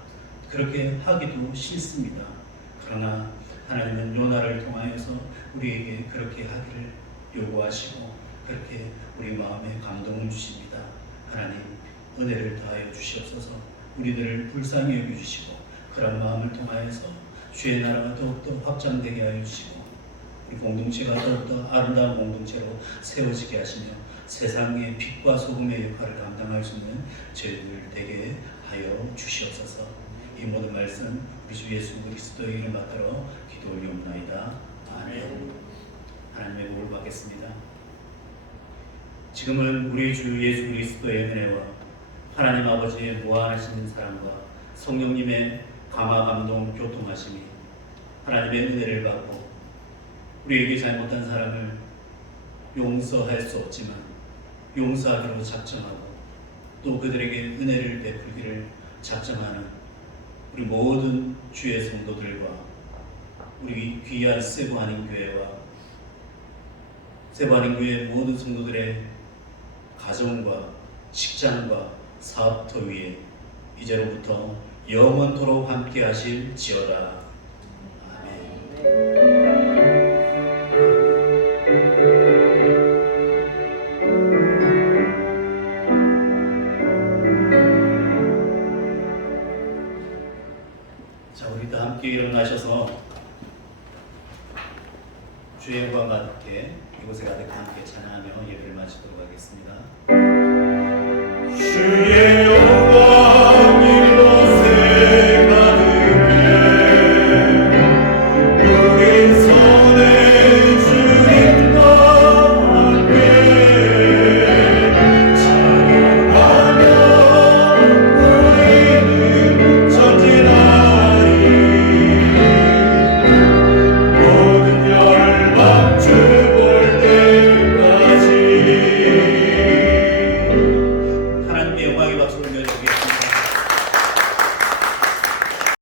그렇게 하기도 싫습니다. 그러나 하나님은 요나를 통하여서 우리에게 그렇게 하기를 요구하시고 그렇게 우리 마음에 감동을 주십니다. 하나님, 은혜를 다하여 주시옵소서. 우리들을 불쌍히 여겨주시고 그런 마음을 통하여서 주의 나라가 더욱더 확장되게 하여 주시고 우리 공동체가 더욱더 아름다운 공동체로 세워지게 하시며 세상의 빛과 소금의 역할을 감당할 수 있는 저희들 되게 하여 주시옵소서. 이 모든 말씀 우리 주 예수 그리스도의 이름 받들어 기도 올리옵나이다. 아멘. 하나님의 복을 받겠습니다. 지금은 우리 주 예수 그리스도의 은혜와 하나님 아버지의 무한하신 사랑과 성령님의 감화 감동 교통하심이 하나님의 은혜를 받고 우리에게 잘못한 사람을 용서할 수 없지만 용서하기로 작정하고 또 그들에게 은혜를 베풀기를 작정하는 우리 모든 주의 성도들과 우리 귀한 세부한인교회와 세부한인교회 모든 성도들의 가정과 직장과 사업터 위에 이제로부터 영원토록 함께 하실지어다. 아멘. 자, 우리 다 함께 일어나셔서 주의 영광 가득해 이곳에 가득 함께 찬양하며 예배를 마치도록 하겠습니다. 주의